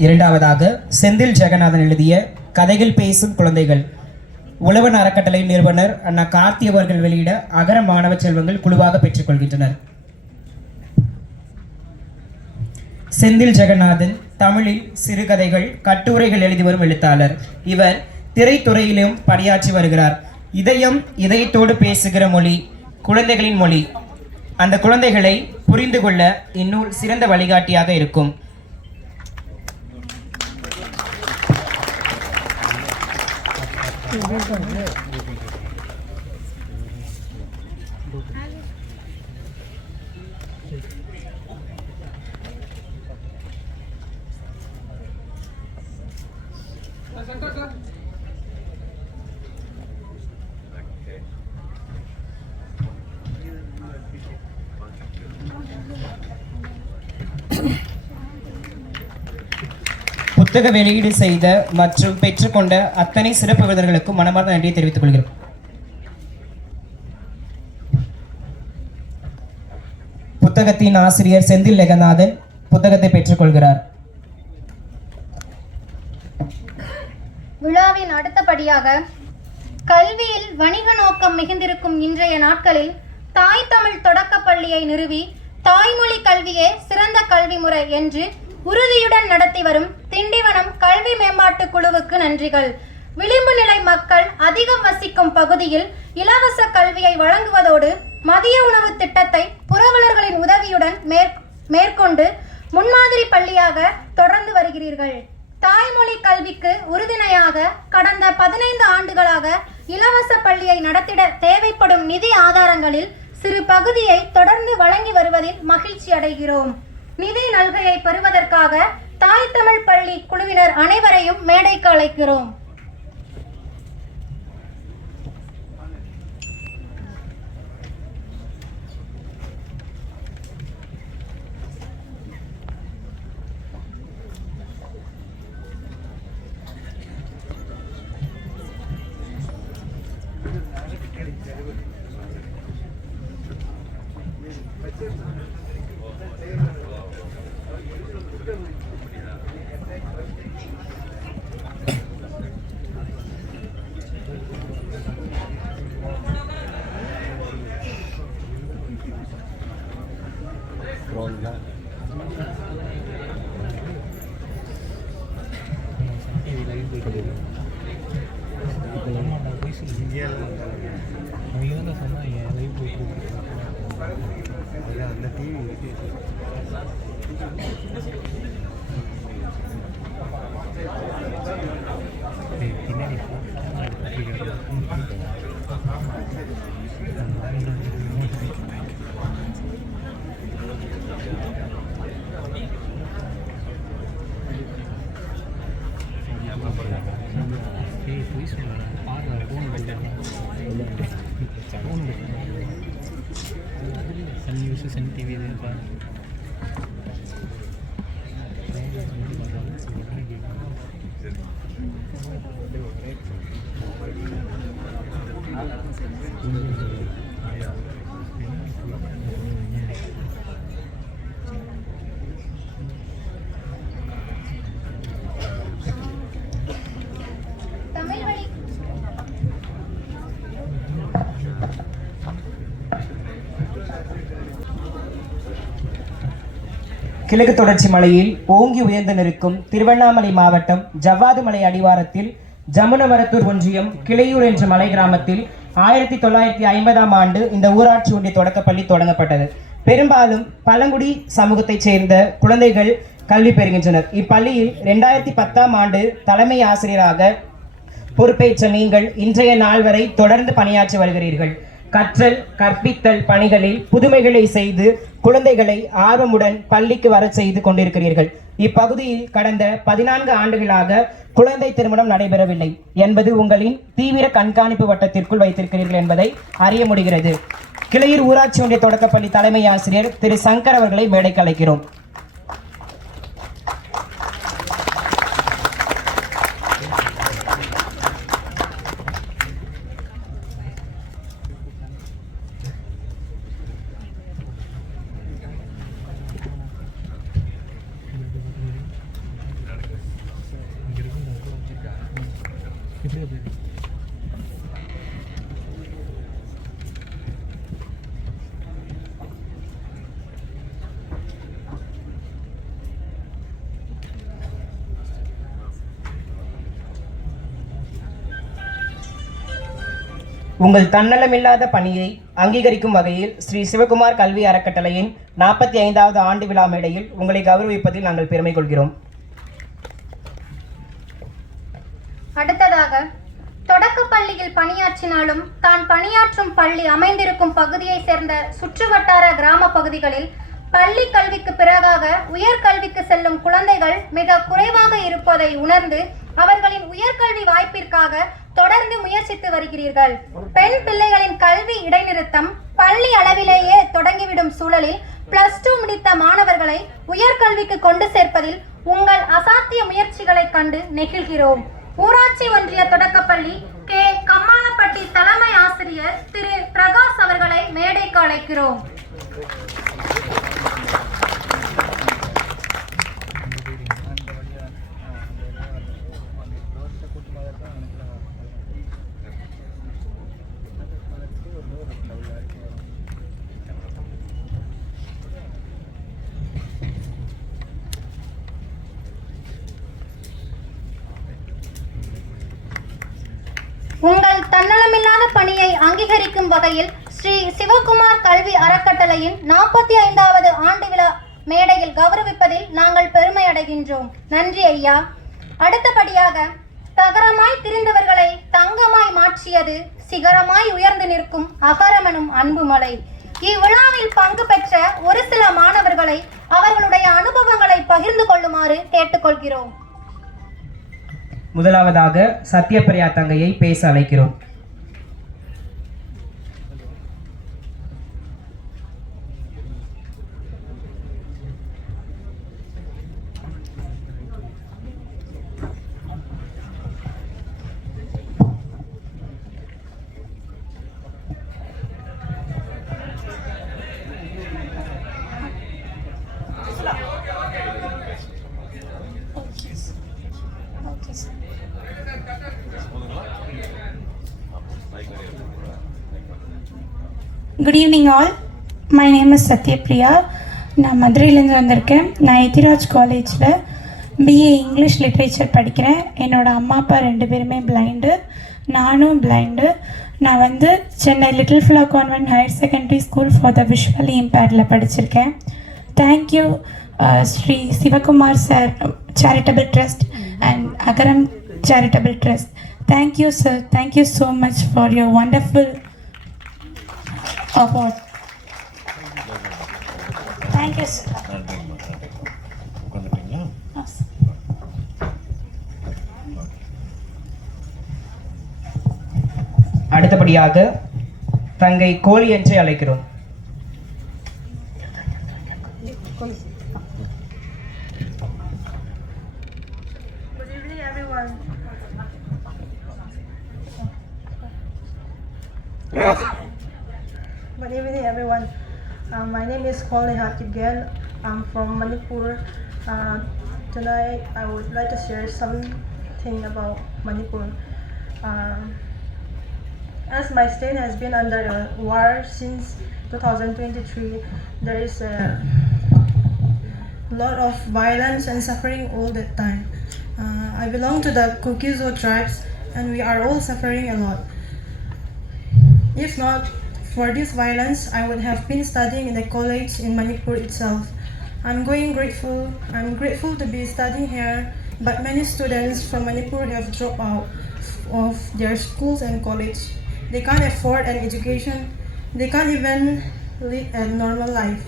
இரண்டாவதாக செந்தில் ஜெகநாதன் எழுதிய கதைகள் பேசும் குழந்தைகள் உழவன் அறக்கட்டளை நிறுவனர் அண்ணா கார்த்தி அவர்கள் வெளியிட அகர மாணவ செல்வங்கள் குழுவாக பெற்றுக்கொள்கின்றனர். செந்தில் ஜெகநாதன் தமிழில் சிறுகதைகள் கட்டுரைகள் எழுதி வரும் எழுத்தாளர். இவர் திரைத்துறையிலும் பணியாற்றி வருகிறார். இதயம் இதயத்தோடு பேசுகிற மொழி குழந்தைகளின் மொழி. அந்த குழந்தைகளை புரிந்து கொள்ள இந்நூல் சிறந்த வழிகாட்டியாக இருக்கும். புத்தக வெளியீடு செய்த மற்றும் பெற்றுக்கொண்ட அத்தனை சிறப்பு விருந்தினர்களுக்கும் மனமார்ந்த நன்றியை தெரிவித்துக் கொள்கிறோம். புத்தகத்தின் ஆசிரியர் செந்தில் ஜெகநாதன் புத்தகத்தை பெற்றுக்கொள்கிறார். விழாவின் அடுத்தபடியாக கல்வியில் வணிக நோக்கம் மிகுந்திருக்கும் இன்றைய நாட்களில் தாய் தமிழ் தொடக்கப் பள்ளியை நிறுவி தாய்மொழி கல்வியே சிறந்த கல்வி முறை என்று உறுதியுடன் நடத்தி வரும் திண்டிவனம் கல்வி மேம்பாட்டு குழுவுக்கு நன்றிகள். விளிம்பு நிலை மக்கள் அதிகம் வசிக்கும் பகுதியில் இலவச கல்வியை வழங்குவதோடு மதிய உணவு திட்டத்தை புரவலர்களின் உதவியுடன் மேற்கொண்டு முன்மாதிரி பள்ளியாக தொடர்ந்து வருகிறீர்கள். தாய்மொழி கல்விக்கு உறுதுணையாக கடந்த 15 ஆண்டுகளாக இலவச பள்ளியை நடத்திட தேவைப்படும் நிதி ஆதாரங்களில் சிறு பகுதியை தொடர்ந்து வழங்கி வருவதில் மகிழ்ச்சி அடைகிறோம். நிதி நல்கையை பெறுவதற்காக தாய் தமிழ் பள்ளி குழுவினர் அனைவரையும் மேடைக்கு அழைக்கிறோம். தமிழ் வழி கிழக்கு தொடர்ச்சி மலையில் ஓங்கி உயர்ந்து நிற்கும் திருவண்ணாமலை மாவட்டம் ஜவ்வாது மலை அடிவாரத்தில் ஜமுனமரத்தூர் ஒன்றியம் கிளையூர் என்ற மலை கிராமத்தில் 1950ஆம் ஆண்டு இந்த ஊராட்சி ஒன்றிய தொடக்கப்பள்ளி தொடங்கப்பட்டது. பெரும்பாலும் பழங்குடி சமூகத்தைச் சேர்ந்த குழந்தைகள் கல்வி பெறுகின்றனர். இப்பள்ளியில் 2010ஆம் ஆண்டு தலைமை ஆசிரியராக பொறுப்பேற்ற நீங்கள் இன்றைய நாள் வரை தொடர்ந்து பணியாற்றி வருகிறீர்கள். கற்றல் கற்பித்தல் பணிகளில் புதுமைகளை செய்து குழந்தைகளை ஆர்வமுடன் பள்ளிக்கு வர செய்து கொண்டிருக்கிறீர்கள். இப்பகுதியில் கடந்த 14 ஆண்டுகளாக குழந்தை திருமணம் நடைபெறவில்லை என்பது உங்களின் தீவிர கண்காணிப்பு வட்டத்திற்குள் வைத்திருக்கிறீர்கள் என்பதை அறிய முடிகிறது. கிளையூர் ஊராட்சி ஒன்றிய தொடக்கப்பள்ளி தலைமை ஆசிரியர் திரு சங்கர் அவர்களை மேடைக்கு அழைக்கிறோம். உங்கள் தன்னலமில்லாத பணியை அங்கீகரிக்கும் வகையில் ஸ்ரீ சிவகுமார் கல்வி அறக்கட்டளையின் 45வது ஆண்டு விழா மேடையில் உங்களை கௌரவிப்பதில் நாங்கள் பெருமை கொள்கிறோம். அடுத்ததாக, தொடக்கப்பள்ளியில் பணியாற்றினாலும் தான் பணியாற்றும் பள்ளி அமைந்திருக்கும் பகுதியை சேர்ந்த சுற்றுவட்டார கிராம பகுதிகளில் பள்ளி கல்விக்கு பிறகாக உயர்கல்விக்கு செல்லும் குழந்தைகள் மிக குறைவாக இருப்பதை உணர்ந்து அவர்களின் உயர்கல்வி வாய்ப்பிற்காக தொடர்ந்து முயற்சித்து வருகிறீர்கள். பெண் பிள்ளைகளின் கல்வி இடைநிறுத்தம் பள்ளி அளவிலேயே தொடங்கிவிடும் சூழலில் +2 முடித்த மாணவர்களை உயர்கல்விக்கு கொண்டு சேர்ப்பதில் உங்கள் அசாத்திய முயற்சிகளை கண்டு நெகிழ்கிறோம். ஊராட்சி ஒன்றிய தொடக்கப்பள்ளி கே. கம்மாளப்பட்டி தலைமை ஆசிரியர் திரு பிரகாஷ் அவர்களை மேடைக்கு அழைக்கிறோம். உங்கள் தன்னலமில்லாத பணியை அங்கீகரிக்கும் வகையில் ஸ்ரீ சிவகுமார் கல்வி அறக்கட்டளையின் 45வது ஆண்டு விழா மேடையில் கௌரவிப்பதில் நாங்கள் பெருமை அடைகின்றோம். நன்றி ஐயா. அடுத்தபடியாக, தகரமாய் திரிந்தவர்களை தங்கமாய் மாற்றியது சிகரமாய் உயர்ந்து நிற்கும் அகரமெனும் அன்புமலை. இவ்விழாவில் பங்கு பெற்ற ஒரு சில மாணவர்களை அவர்களுடைய அனுபவங்களை பகிர்ந்து கொள்ளுமாறு கேட்டுக்கொள்கிறோம். முதலாவதாக சத்யபிரியா தங்கையை பேச அழைக்கிறோம். Good evening all. My name is Sathyapriya. நான் மதுரையிலேருந்து வந்திருக்கேன். நான் எத்திராஜ் காலேஜில் பிஏ இங்கிலீஷ் லிட்ரேச்சர் படிக்கிறேன். என்னோடய அம்மா அப்பா 2 பேருமே பிளைண்டு, நானும் பிளைண்டு. நான் வந்து Chennai little flower convent higher secondary school for the visually இம்பேர்டில் படிச்சிருக்கேன். Thank you Shri Sivakumar sir charitable trust and Agaram charitable trust. Thank you sir, thank you so much for your wonderful award. Thank you sir. அடுத்தபடியாக தங்கை கோழி என்றே அழைக்கிறோம். Good evening, everyone. Good evening, everyone. My name is Koli Hatibgen. I'm from Manipur. Tonight, I would like to share something about Manipur. As my state has been under a war since 2023, there is a lot of violence and suffering all the time. I belong to the Kukizo tribes and we are all suffering a lot. If not for this violence, I would have been studying in the college in Manipur itself. I'm grateful to be studying here, but many students from Manipur have dropped out of their schools and college. They can't afford an education. They can't even live a normal life.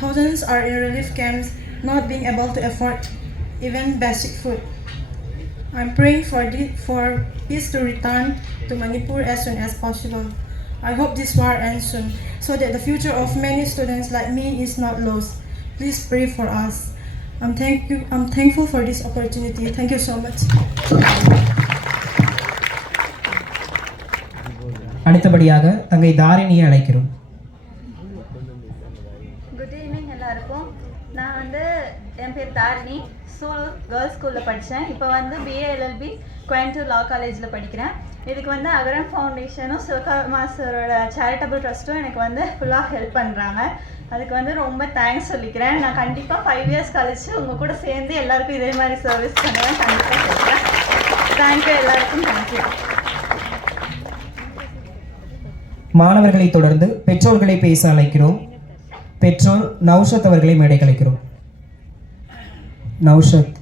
Thousands are in relief camps, not being able to afford even basic food. I'm praying for peace to return to Manipur as soon as possible. I hope this war ends soon, so that the future of many students like me is not lost. Please pray for us. I'm thankful for this opportunity. Thank you so much. அடுத்தபடியாக தங்கை தாரிணியை அழைக்கிறோம். குட் ஈவினிங் எல்லாருக்கும். நான் வந்து என் பேர் தாரிணி, கேர்ள்ஸ் ஸ்கூலில் படித்தேன். இப்போ வந்து பிஏ எல்எல்பி கோயம்புத்தூர் லா காலேஜில் படிக்கிறேன். இதுக்கு வந்து அகரம் ஃபவுண்டேஷனும் சிவகுமார் சாரோட சேரிட்டபிள் ட்ரஸ்ட்டும் எனக்கு வந்து ஃபுல்லாக ஹெல்ப் பண்ணுறாங்க. அதுக்கு வந்து ரொம்ப தேங்க்ஸ் சொல்லிக்கிறேன். நான் கண்டிப்பாக 5 இயர்ஸ் கழிச்சு உங்கள் கூட சேர்ந்து எல்லாருக்கும் இதே மாதிரி சர்வீஸ் பண்ணுவேன். கண்டிப்பாக சொல்கிறேன். தேங்க்யூ எல்லாருக்கும். தேங்க்யூ. மாணவர்களை தொடர்ந்து பெற்றோர்களை பேச அழைக்கிறோம். பெற்றோர் நௌஷத் அவர்களை மேடை அழைக்கிறோம். நௌஷத்.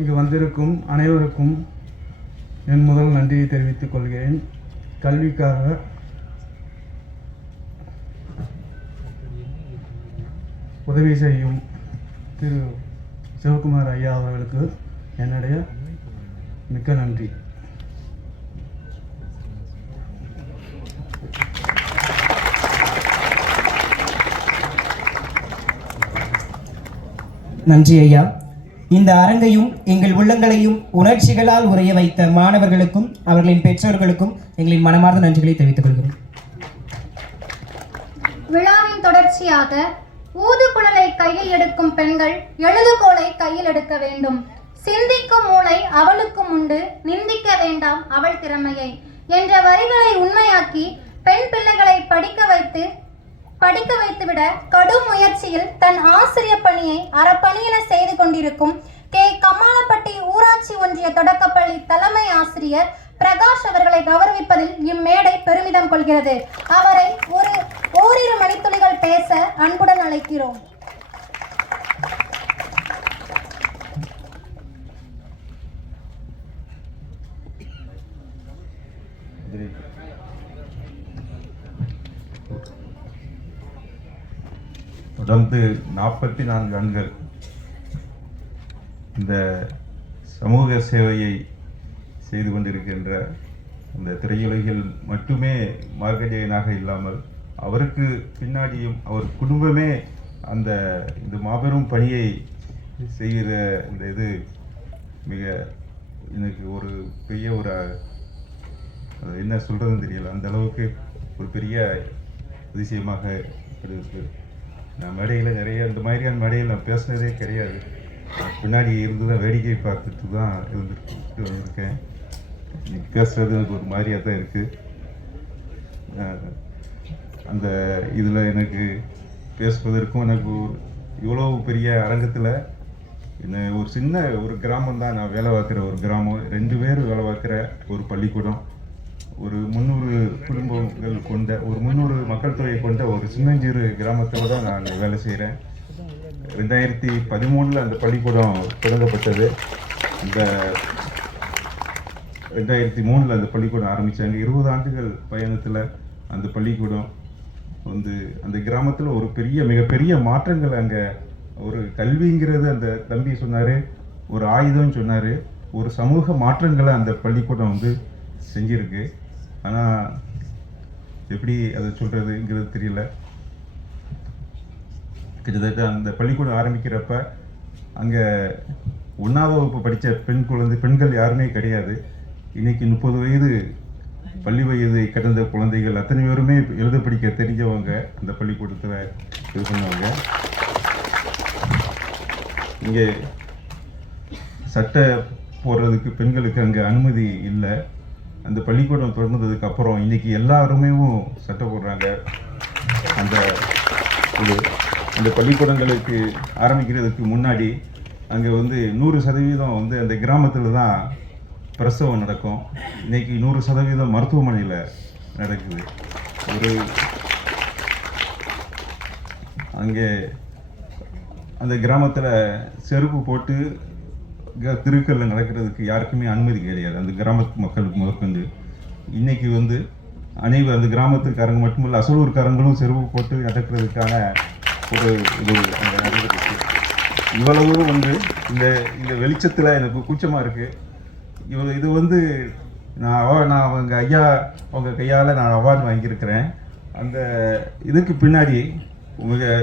இங்கு வந்திருக்கும் அனைவருக்கும் என் முதல் நன்றியை தெரிவித்துக் கொள்கிறேன். கல்விக்காக உதவி செய்யும் திரு சிவகுமார் ஐயா அவர்களுக்கு என்னுடைய மிக்க நன்றி. நன்றி ஐயா. இந்த அரங்கையும் எங்கள் உள்ளங்களையும் உணர்ச்சிகளால் உறைய வைத்த மாணவர்களுக்கும் அவர்களின் பெற்றோர்களுக்கும் எங்களின் மனமார்ந்த நன்றிகளை தெரிவித்துக் கொள்கிறோம். விழாவின் தொடர்ச்சியாக ஊதுகுழலை கையில் எடுக்கும் பெண்கள் எழுதுகோலை கையில் எடுக்க வேண்டும். சிந்திக்கும் மூளை அவளுக்கும் உண்டு, நிந்திக்க வேண்டாம் அவள் திறமையை என்ற வரிகளை உண்மையாக்கி பெண் பிள்ளைகளை படிக்க வைத்துவிட கடும் முயற்சியில் தன் ஆசிரியர் பணியை அறப்பணியென செய்து கொண்டிருக்கும் கமாலப்பட்டி ஊராட்சி ஒன்றிய தொடக்கப்பள்ளி தலைமை ஆசிரியர் பிரகாஷ் அவர்களை கௌரவிப்பதில் இம்மேடை பெருமிதம் கொள்கிறது. அவரை ஓரிரு மணித்துளிகள் பேச அன்புடன் அழைக்கிறோம். தொடர்ந்து 44 ஆண்டுகள் இந்த சமூக சேவையை செய்து கொண்டிருக்கின்ற அந்த திரையுலகில் மட்டுமே மார்க்கெட்டியனாக இல்லாமல் அவருக்கு பின்னாடியும் அவர் குடும்பமே இந்த மாபெரும் பணியை செய்கிற இந்த இது மிக எனக்கு ஒரு பெரிய ஒரு என்ன சொல்கிறதுன்னு தெரியல. அந்த அளவுக்கு ஒரு பெரிய அதிசயமாக இருக்கு. நான் மேடையில் நிறைய இந்த மாதிரியான மேடையில் நான் பேசுனதே கிடையாது. பின்னாடி இருந்து தான் வேடிக்கை பார்த்துட்டு தான் வந்திருக்கேன். இன்னைக்கு பேசுகிறது எனக்கு ஒரு மாதிரியாக தான் இருக்குது. அந்த இதில் எனக்கு பேசுவதற்கும் எனக்கு இவ்வளோ பெரிய அரங்கத்தில் என்ன ஒரு சின்ன ஒரு கிராமம் தான், நான் வேலை பார்க்குற ஒரு கிராமம், 2 பேர் வேலை பார்க்குற ஒரு பள்ளிக்கூடம், ஒரு 300 குடும்பங்கள் கொண்ட ஒரு 300 மக்கள் தொகை கொண்ட ஒரு சின்னஞ்சிறு கிராமத்தில் தான் நான் வேலை செய்கிறேன். 2013 அந்த பள்ளிக்கூடம் தொடங்கப்பட்டது. இந்த 2003 அந்த பள்ளிக்கூடம் ஆரம்பித்தாங்க. 20 ஆண்டுகள் பயணத்தில் அந்த பள்ளிக்கூடம் வந்து அந்த கிராமத்தில் ஒரு மிகப்பெரிய மாற்றங்கள், அங்கே ஒரு கல்விங்கிறது அந்த தம்பி சொன்னார், ஒரு ஆயுதம்னு சொன்னார், ஒரு சமூக மாற்றங்களை அந்த பள்ளிக்கூடம் வந்து செஞ்சுருக்கு. ஆனால் எப்படி அதை சொல்கிறதுங்கிறது தெரியல. கிட்டத்தட்ட அந்த பள்ளிக்கூடம் ஆரம்பிக்கிறப்ப அங்கே 1ஆம் வகுப்பு படித்த பெண்கள் யாருமே கிடையாது. இன்றைக்கி 30 வயது பள்ளி வயதை கடந்த குழந்தைகள் அத்தனை பேருமே எழுத படிக்க தெரிஞ்சவங்க அந்த பள்ளிக்கூடத்தில் இது பண்ணவங்க. இங்கே சட்டை போடுறதுக்கு பெண்களுக்கு அங்கே அனுமதி இல்லை. அந்த பள்ளிக்கூடம் தொடர்ந்ததுக்கு அப்புறம் இன்றைக்கி எல்லாருமே சட்டை போடுறாங்க. அந்த பள்ளிக்கூடங்களுக்கு ஆரம்பிக்கிறதுக்கு முன்னாடி அங்கே வந்து 100% வந்து அந்த கிராமத்தில் தான் பிரசவம் நடக்கும். இன்றைக்கி 100% மருத்துவமனையில் நடக்குது. அங்கே அந்த கிராமத்தில் செருப்பு போட்டு திருக்கல்ல நடக்கிறதுக்கு யாருக்குமே அனுமதி கிடையாது, அந்த கிராமத்து மக்களுக்கு முதற்கொண்டு. இன்றைக்கி வந்து அந்த கிராமத்துக்காரங்க மட்டுமில்லை, அசலூர்காரங்களும் செருப்பு போட்டு நடக்கிறதுக்கான ஒரு இது அங்கே நடந்துருக்கு. இவ்வளவு வந்து இந்த வெளிச்சத்தில் எனக்கு கூச்சமாக இருக்குது. இது வந்து நான் அவங்க ஐயா அவங்க கையால் நான் அவார்டு வாங்கியிருக்கிறேன். அந்த இதுக்கு பின்னாடி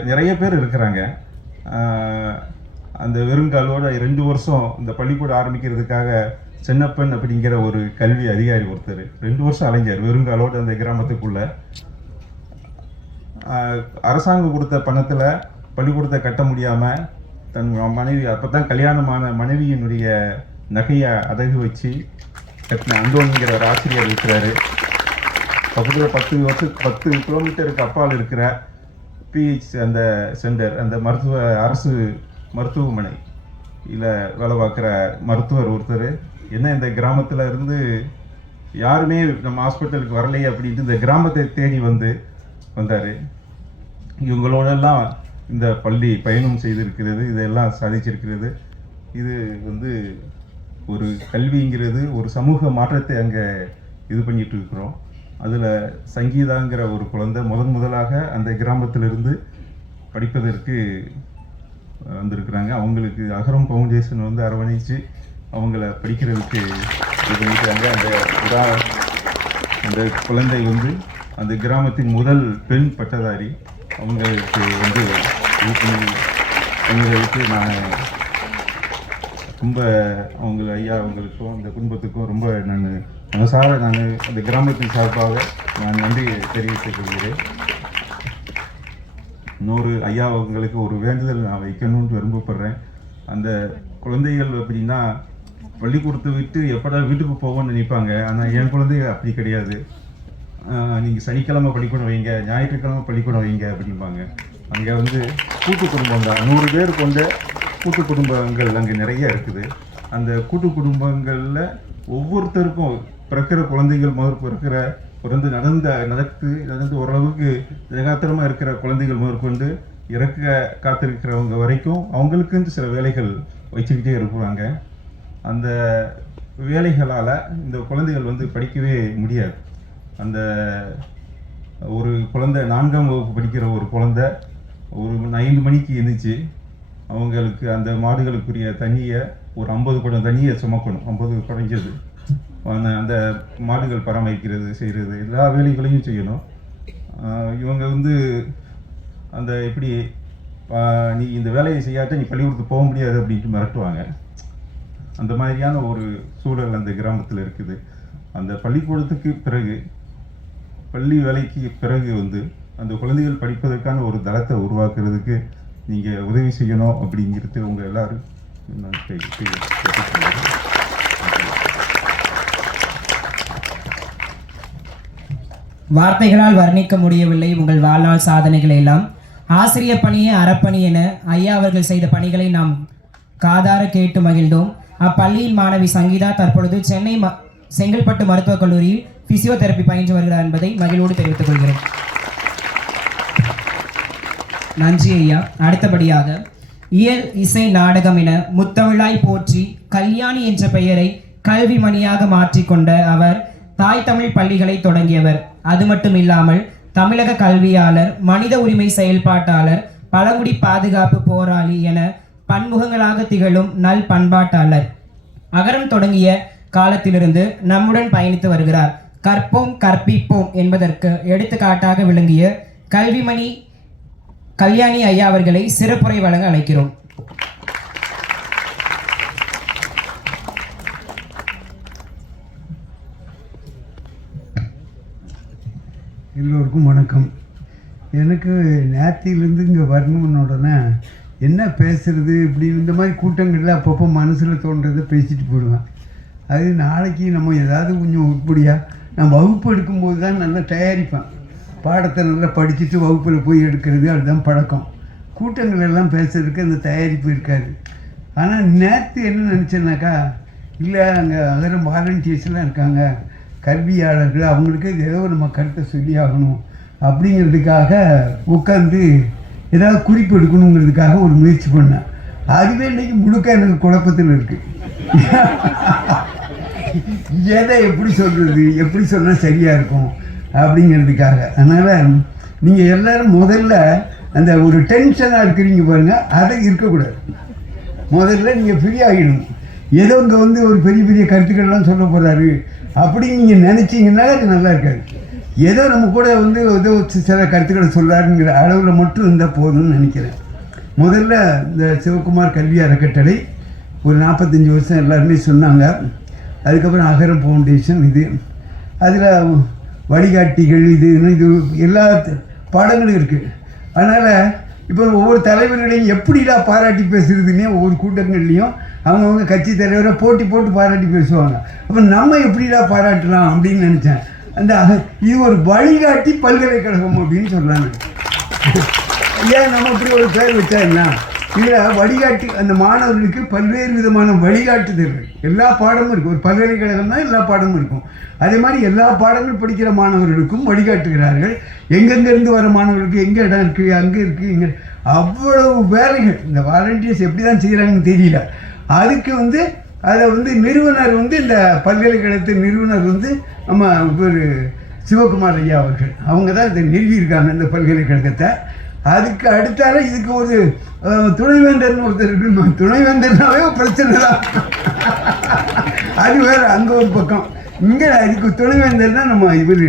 நிறைய பேர் இருக்கிறாங்க. அந்த வெறுங்காலோட 2 வருஷம் இந்த பள்ளிக்கூடம் ஆரம்பிக்கிறதுக்காக சென்னப்பன் அப்படிங்கிற ஒரு கல்வி அதிகாரி ஒருத்தர் 2 வருஷம் அலைஞ்சார் வெறுங்காலோட அந்த கிராமத்துக்குள்ளே. அரசாங்கம் கொடுத்த பணத்தில் பள்ளிக்கூடத்தை கட்ட முடியாமல் தன் மனைவி, அப்போ தான் கல்யாணமான மனைவியினுடைய நகையை அடகு வச்சு கட்டின அந்தோனிங்கிற ஒரு ஆசிரியர் இருக்கிறாரு. பக்கத்தில் 10 கிலோமீட்டருக்கு அப்பால் இருக்கிற பிஹெச் அந்த சென்டர், அந்த அரசு மருத்துவமனை இதில் வேலை பார்க்குற மருத்துவர் ஒருத்தர் என்ன இந்த கிராமத்தில் இருந்து யாருமே நம்ம ஹாஸ்பிட்டலுக்கு வரலையே அப்படின்ட்டு இந்த கிராமத்தை தேடி வந்தார். இவங்களோடெல்லாம் இந்த பள்ளி பயணம் செய்திருக்கிறது, இதெல்லாம் சாதிச்சிருக்கிறது. இது வந்து ஒரு கல்விங்கிறது ஒரு சமூக மாற்றத்தை அங்கே இது பண்ணிகிட்டு இருக்கிறோம். அதில் சங்கீதாங்கிற ஒரு குழந்தை முதலாக அந்த கிராமத்திலிருந்து படிப்பதற்கு வந்திருக்கிறாங்க. அவங்களுக்கு அகரம் ஃபவுண்டேஷன் வந்து அரவணைச்சு அவங்கள படிக்கிறதுக்கு இது பண்ணிட்டாங்க. அந்த குழந்தை வந்து அந்த கிராமத்தின் முதல் பெண் பட்டதாரி. அவங்களுக்கு வந்து இது பண்ணிங்களுக்கு நான் ரொம்ப அவங்களுக்கும் அந்த குடும்பத்துக்கும் ரொம்ப மனசார அந்த கிராமத்தின் சார்பாக நான் நன்றி தெரிவித்துக் கொள்கிறேன். இன்னொரு ஐயா அவங்களுக்கு ஒரு வேண்டுதல் நான் வைக்கணும்னு விரும்பப்படுறேன். அந்த குழந்தைகள் அப்படின்னா பள்ளிக்கூடத்தை விட்டு எப்படா வீட்டுக்கு போவோம்னு நினைப்பாங்க. ஆனால் என் குழந்தைங்க அப்படி கிடையாது. நீங்கள் சனிக்கிழமை பள்ளிக்கூடம் வைங்க, ஞாயிற்றுக்கிழமை பள்ளிக்கூடம் வைங்க அப்படிம்பாங்க. அங்கே வந்து கூட்டு குடும்பம் தான், 100 பேர் கொண்ட கூட்டு குடும்பங்கள் அங்கே நிறைய இருக்குது. அந்த கூட்டு குடும்பங்களில் ஒவ்வொருத்தருக்கும் பிறக்கிற குழந்தைகள் பிறந்து நடந்து ஓரளவுக்கு ஏகாத்திரமாக இருக்கிற குழந்தைகள் முதற்கொண்டு இறக்க காத்திருக்கிறவங்க வரைக்கும் அவங்களுக்குன்னு சில வேலைகள் வச்சுக்கிட்டே இருக்கிறாங்க. அந்த வேலைகளால் இந்த குழந்தைகள் வந்து படிக்கவே முடியாது. அந்த ஒரு குழந்தை 4ஆம் வகுப்பு படிக்கிற ஒரு குழந்தை ஒரு 5 மணிக்கு எழுந்திரிச்சு அவங்களுக்கு அந்த மாடுகளுக்குரிய தண்ணியை ஒரு 50 குடம் தண்ணியை சுமக்கணும். 50 குறைஞ்சது அந்த மாடுகள் பராமரிக்கிறது செய்கிறது எல்லா வேலைகளையும் செய்யணும். இவங்க வந்து அந்த எப்படி நீ இந்த வேலையை செய்யாட்ட நீ பள்ளிக்கூடத்துக்கு போக முடியாது அப்படின்ட்டு மிரட்டுவாங்க. அந்த மாதிரியான ஒரு சூழல் அந்த கிராமத்தில் இருக்குது. அந்த பள்ளிக்கூடத்துக்கு பிறகு பள்ளி வேலைக்கு பிறகு வந்து அந்த குழந்தைகள் படிப்பதற்கான ஒரு தளத்தை உருவாக்குறதுக்கு நீங்கள் உதவி செய்யணும் அப்படிங்கிறது உங்கள் எல்லாரும் நான் கேட்டுக்கொள்கிறேன். வார்த்தைகளால் வர்ணிக்க முடியவில்லை உங்கள் வாழ்நாள் சாதனைகளை எல்லாம். ஆசிரிய பணியே அறப்பணி என ஐயா அவர்கள் செய்த பணிகளை நாம் காதார கேட்டு மகிழ்ந்தோம். அப்பள்ளியின் மாணவி சங்கீதா தற்பொழுது சென்னை செங்கல்பட்டு மருத்துவக் கல்லூரியில் பிசியோதெரப்பி பயின்று வருகிறார் என்பதை மகிழ்வோடு தெரிவித்துக் கொள்கிறேன். நன்றி ஐயா. அடுத்தபடியாக இயல் இசை நாடகம் என முத்தமிழாய் போற்றி கல்யாணி என்ற பெயரை கல்வி மணியாக மாற்றிக்கொண்ட அவர் தாய் தமிழ் பள்ளிகளை தொடங்கியவர். அது மட்டும் இல்லாமல் தமிழக கல்வியாளர், மனித உரிமை செயல்பாட்டாளர், பழங்குடி பாதுகாப்பு போராளி என பன்முகங்களாக திகழும் நல் பண்பாட்டாளர். அகரம் தொடங்கிய காலத்திலிருந்து நம்முடன் பயணித்து வருகிறார். கற்போம் கற்பிப்போம் என்பதற்கு எடுத்துக்காட்டாக விளங்கிய கல்விமணி கல்யாணி ஐயா அவர்களை சிறப்புரை வழங்க அழைக்கிறோம். எல்லோருக்கும் வணக்கம். எனக்கு நேத்தியிலேருந்து இங்கே வரணும்னு உடனே என்ன பேசுகிறது இப்படி இந்த மாதிரி கூட்டங்களில் அப்பப்போ மனசில் தோன்றதை பேசிட்டு போயிடுவேன். அது நாளைக்கு நம்ம ஏதாவது கொஞ்சம் உருப்படியாக நான் வகுப்பு எடுக்கும்போது தான் நல்லா தயாரிப்பேன். பாடத்தை நல்லா படிச்சுட்டு வகுப்பில் போய் எடுக்கிறது அதுதான் பழக்கம். கூட்டங்கள் எல்லாம் பேசுறதுக்கு அந்த தயாரிப்பு இருக்காது. ஆனால் நேற்று என்ன நினச்சேன்னாக்கா, இல்லை அங்கே அகரம் வாலண்டியர்ஸ்லாம் இருக்காங்க, கல்வியாளர்கள், அவங்களுக்கு ஏதோ நம்ம கருத்தை சொல்லி ஆகணும் அப்படிங்கிறதுக்காக உட்காந்து ஏதாவது குறிப்பு எடுக்கணுங்கிறதுக்காக ஒரு முயற்சி பண்ணேன். அதுவே இன்றைக்கி முழுக்க எனக்கு குழப்பத்தில் இருக்குது. எதை எப்படி சொல்கிறது, எப்படி சொன்னால் சரியாக இருக்கும் அப்படிங்கிறதுக்காக. அதனால் நீங்கள் எல்லோரும் முதல்ல அந்த ஒரு டென்ஷனாக இருக்கிறீங்க பாருங்கள், அதை இருக்கக்கூடாது. முதல்ல நீங்கள் ஃப்ரீ ஆகிடணும். ஏதோ இங்கே வந்து ஒரு பெரிய பெரிய கருத்துக்கள்லாம் சொல்ல போகிறாரு அப்படின்னு நீங்கள் நினச்சிங்கன்னா அது நல்லா இருக்காது. ஏதோ நம்ம கூட வந்து ஏதோ சில கருத்துக்களை சொல்லாருங்கிற அளவில் மட்டும் இருந்தால் போதும்னு நினைக்கிறேன். முதல்ல இந்த சிவகுமார் கல்வி அறக்கட்டளை ஒரு 45 வருஷம் எல்லாருமே சொன்னாங்க. அதுக்கப்புறம் அகரம் ஃபவுண்டேஷன் இது, அதில் வழிகாட்டிகள் இது எல்லா பாடங்களும் இருக்குது. அதனால் இப்போ ஒவ்வொரு தலைவர்களையும் எப்படிடா பாராட்டி பேசுகிறதுனே ஒவ்வொரு கூட்டங்கள்லேயும் அவங்கவுங்க கட்சி தலைவரை போட்டி போட்டு பாராட்டி பேசுவாங்க. அப்போ நம்ம எப்படிடா பாராட்டலாம் அப்படின்னு நினச்சேன். அந்த இது ஒரு வழிகாட்டி பல்கலைக்கழகம் அப்படின்னு சொல்கிறாங்க. ஏன் நம்ம இப்படி ஒரு பேர் வச்சா என்ன? இதில் வழிகாட்டி அந்த மாணவர்களுக்கு பல்வேறு விதமான வழிகாட்டுதல்கள், எல்லா பாடமும் இருக்குது. ஒரு பல்கலைக்கழகம் தான் எல்லா பாடமும் இருக்கும். அதே மாதிரி எல்லா பாடங்கள் படிக்கிற மாணவர்களுக்கும் வழிகாட்டுகிறார்கள். எங்கெங்கேருந்து வர மாணவர்களுக்கு எங்கே இடம் இருக்குது, அங்கே இருக்குது, இங்கே அவ்வளவு வேலைகள் இந்த வாலண்டியர்ஸ் எப்படி தான் செய்கிறாங்கன்னு தெரியல. அதுக்கு வந்து அதை வந்து நிறுவனர் வந்து இந்த பல்கலைக்கழகத்தின் நிறுவனர் வந்து நம்ம ஒரு சிவகுமார் ஐயா அவர்கள், அவங்க தான் இதை நிறுவியிருக்காங்க இந்த பல்கலைக்கழகத்தை. அதுக்கு அடுத்தால இதுக்கு ஒரு துணைவேந்தர்னு ஒருத்தர் இருக்கு. துணைவேந்தர்னாவே பிரச்சனை தான், அது வேறு அங்கே ஒரு பக்கம். இங்கே இதுக்கு துணைவேந்தர் தான் நம்ம இவர்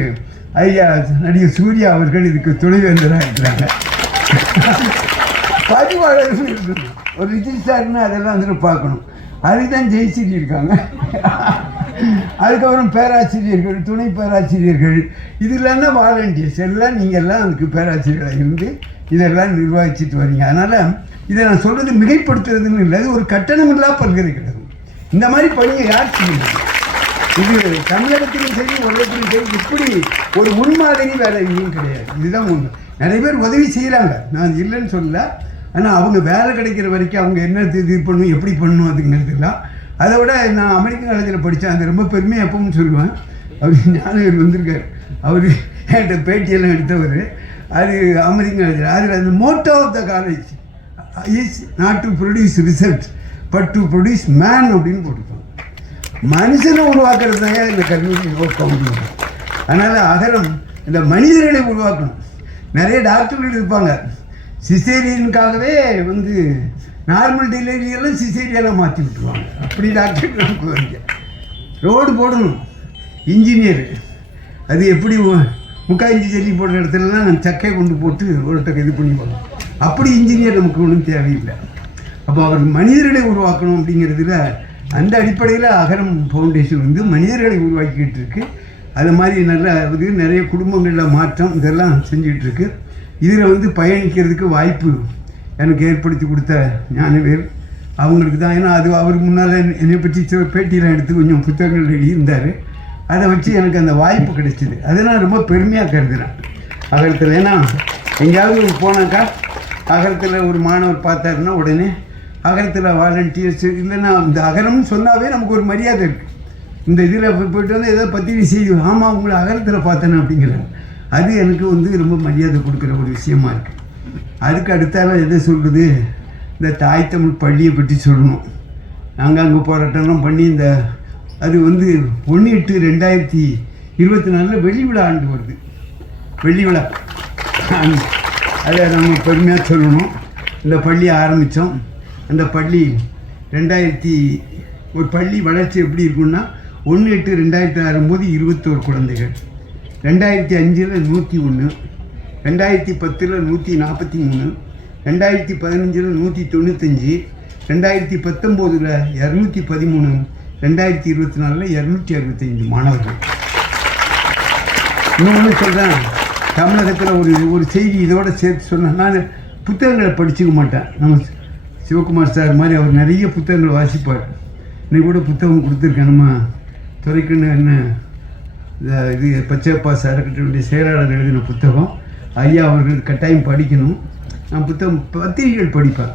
ஐயா நடிகர் சூர்யா அவர்கள் இதுக்கு துணைவேந்தராக இருக்கிறாங்க. பதிவாளர்கள் இருக்கணும், ஒரு ரிஜிஸ்டார்னு அதெல்லாம் வந்து பார்க்கணும். அதுதான் ஜெயிச்சுட்டு இருக்காங்க. அதுக்கப்புறம் பேராசிரியர்கள், துணை பேராசிரியர்கள், இதெல்லாம் தான் வாலண்டியர்ஸ். எல்லாம் நீங்கள்லாம் அதுக்கு பேராசிரியர்களாக இருந்து இதெல்லாம் நிர்வகிச்சுட்டு வரீங்க. அதனால் இதை நான் சொல்கிறது மிகைப்படுத்துறதுன்னு இல்லை, அது ஒரு கட்டணமில்லா பல்கலைக்கழகம். இந்த மாதிரி பணியை யார் செய்யணும்? இது தமிழகத்திலும் சரி உலகத்திலும் சரி இப்படி ஒரு முன்மாதிரி வேலை எங்கேயும் கிடையாது. இதுதான் ஒன்று. நிறைய பேர் உதவி செய்கிறாங்க, நான் இல்லைன்னு சொல்லலை. ஆனால் அவங்க வேலை கிடைக்கிற வரைக்கும் அவங்க என்ன இது பண்ணணும், எப்படி பண்ணணும் அதுங்கிறதுலாம். அதை விட நான் அமெரிக்கன் காலேஜில் படித்தேன், அது ரொம்ப பெருமையாக எப்பவும் சொல்லுவேன். அவர் ஞானவர் வந்திருக்கார், அவர் என்கிட்ட பேட்டியெல்லாம் எடுத்தவர். அது அமெரிக்கன் காலேஜில் அதில் அந்த motto of the college is not to produce result but to produce man அப்படின்னு போட்டிருப்பாங்க. மனுஷனை உருவாக்குறது தான் இந்த கல்லூரி நோக்கம் முடியும். அதனால் அகரம் இந்த மனிதர்களை உருவாக்கணும். நிறைய டாக்டர்கள் இருப்பாங்க, சிசேரியனுக்காகவே வந்து நார்மல் டெலிவரியெல்லாம் சிசேரியெல்லாம் மாற்றி விட்டுருவாங்க. அப்படி டாக்டர் நமக்கு வருங்க. ரோடு போடணும், இன்ஜினியர் அது எப்படி முக்காஞ்சி ஜல்லி போடுற இடத்துலலாம் சக்கை கொண்டு போட்டு ஒருத்தர் இது பண்ணி போகணும். அப்படி இன்ஜினியர் நமக்கு ஒன்றும் தேவையில்லை. அப்போ அவர் மனிதர்களை உருவாக்கணும் அப்படிங்கிறதுல அந்த அடிப்படையில் அகரம் ஃபவுண்டேஷன் வந்து மனிதர்களை உருவாக்கிக்கிட்டு இருக்கு. அது மாதிரி நல்ல இது நிறைய குடும்பங்களில் மாற்றம் இதெல்லாம் செஞ்சிகிட்ருக்கு. இதில் வந்து பயணிக்கிறதுக்கு வாய்ப்பு எனக்கு ஏற்படுத்தி கொடுத்த ஞானவேல் அவங்களுக்கு தான். ஏன்னா அது அவருக்கு முன்னால் என்னை பற்றி பேட்டியில் எடுத்து கொஞ்சம் புத்தகங்கள் எழுதியிருந்தார். அதை வச்சு எனக்கு அந்த வாய்ப்பு கிடைச்சிது. அதை நான் ரொம்ப பெருமையாக கருதுகிறேன் அகரத்தில். ஏன்னா எங்கேயாவது போனாக்கா அகரத்தில் ஒரு மாணவர் பார்த்தாருன்னா உடனே அகரத்தில் வாலண்டியர்ஸ் இல்லைன்னா இந்த அகரம்னு சொன்னாவே நமக்கு ஒரு மரியாதை இருக்குது. இந்த இதில் போய்ட்டு வந்து ஏதோ பத்திரிகை செய்தி ஆமாம் உங்களை அகரத்தில் பார்த்தேன்னு அப்படிங்கிறாங்க. அது எனக்கு வந்து ரொம்ப மரியாதை கொடுக்குற ஒரு விஷயமா இருக்குது. அதுக்கு அடுத்தால எதை சொல்கிறது, இந்த தாய் தமிழ் பள்ளியை பற்றி சொல்லணும். நாங்கள் அங்கே போராட்டம்லாம் பண்ணி இந்த அது வந்து 1/8/2024 வெள்ளி விழா ஆண்டு வருது. வெள்ளி விழா அதை நம்ம பெருமையாக சொல்லணும். இந்த பள்ளியை ஆரம்பித்தோம். அந்த பள்ளி ஒரு பள்ளி வளர்ச்சி எப்படி இருக்குன்னா 1/8/2006 ஆகும்போது 21 குழந்தைகள், 2005 101, 2010 143, 2015 195, 2019 213, 2024 265 மாணவர்கள். இன்னொன்று சொல்கிறேன், தமிழகத்தில் ஒரு செய்தி இதோட சேர்த்து சொன்னேன். நான் புத்தகங்களை படிச்சுக்க மாட்டேன். நம்ம சிவகுமார் சார் மாதிரி அவர் நிறைய புத்தகங்கள் வாசிப்பார். இன்னைக்கு கூட புத்தகம் கொடுத்துருக்கேன். நம்ம துறைக்குன்னு என்ன இது பச்சையப்பா சார்கிட்ட செயலாளர் எழுதின புத்தகம். ஐயா அவர்கள் கட்டாயம் படிக்கணும். நான் புத்தகம் பத்திரிகைகள் படிப்பேன்.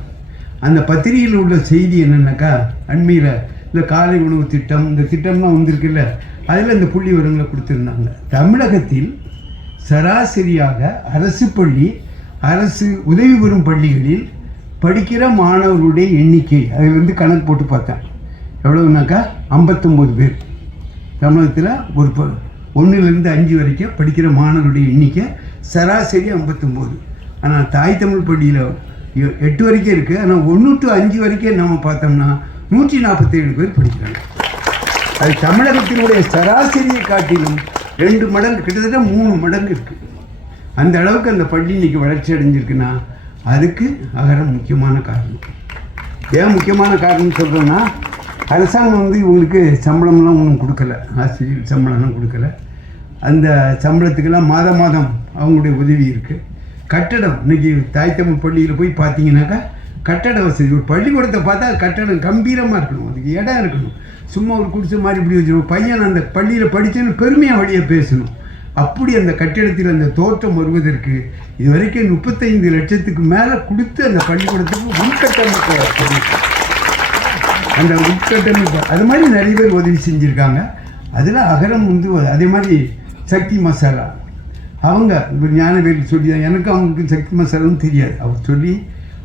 அந்த பத்திரிகையில் உள்ள செய்தி என்னென்னாக்கா, அண்மையில் இந்த காலை உணவு திட்டம், இந்த திட்டம்லாம் வந்திருக்குல்ல, அதில் இந்த புள்ளி விவரங்களை கொடுத்துருந்தாங்க. தமிழகத்தில் சராசரியாக அரசு பள்ளி, அரசு உதவி பெறும் பள்ளிகளில் படிக்கிற மாணவர்களுடைய எண்ணிக்கை அதில் வந்து கணக்கு போட்டு பார்த்தேன். எவ்வளவுனாக்கா 59 பேர். தமிழகத்தில் ஒரு 1லேருந்து 5 வரைக்கும் படிக்கிற மாணவருடைய எண்ணிக்கை சராசரி 59. ஆனால் தாய் தமிழ் பள்ளியில் 8 வரைக்கும் இருக்குது. ஆனால் 1 to 5 வரைக்கும் நம்ம பார்த்தோம்னா 147 பேர் படிக்கிறாங்க. அது தமிழகத்தினுடைய சராசரியை காட்டிலும் 2 மடங்கு, கிட்டத்தட்ட 3 மடங்கு இருக்குது. அந்த அளவுக்கு அந்த பள்ளி இன்றைக்கி வளர்ச்சி அடைஞ்சிருக்குன்னா அதுக்கு அகரம் முக்கியமான காரணம். ஏன் முக்கியமான காரணம்னு சொல்கிறேன்னா, அரசாங்கம் வந்து இவங்களுக்கு சம்பளம்லாம் ஒன்றும் கொடுக்கல, ஆசிரியர் சம்பளம்லாம் கொடுக்கல. அந்த சம்பளத்துக்கெல்லாம் மாதம் அவங்களுடைய உதவி இருக்குது. கட்டடம், இன்றைக்கி தாய் தமிழ் பள்ளியில் போய் பார்த்தீங்கன்னாக்கா கட்டட வசதி, ஒரு பள்ளிக்கூடத்தை பார்த்தா கட்டடம் கம்பீரமாக இருக்கணும், அதுக்கு இடம் இருக்கணும். சும்மா ஒரு குடிசை மாதிரி இப்படி வச்சுருவோம். பையன் அந்த பள்ளியில் படித்தேன்னு பெருமையாக வழியாக பேசணும். அப்படி அந்த கட்டிடத்தில் அந்த தோற்றம் வருவதற்கு இதுவரைக்கும் 35 லட்சத்துக்கு மேலே கொடுத்து அந்த பள்ளிக்கூடத்துக்கு உள்கட்டமைப்பு, அந்த உள்கட்டமைப்பு அது மாதிரி நிறைய பேர் உதவி செஞ்சுருக்காங்க. அதில் அகரம் வந்து அதே மாதிரி சக்தி மசாலா அவங்க ஞானவேல் சொல்லி தான், எனக்கு அவங்களுக்கு சக்தி மசாலான்னு தெரியாது, அவர் சொல்லி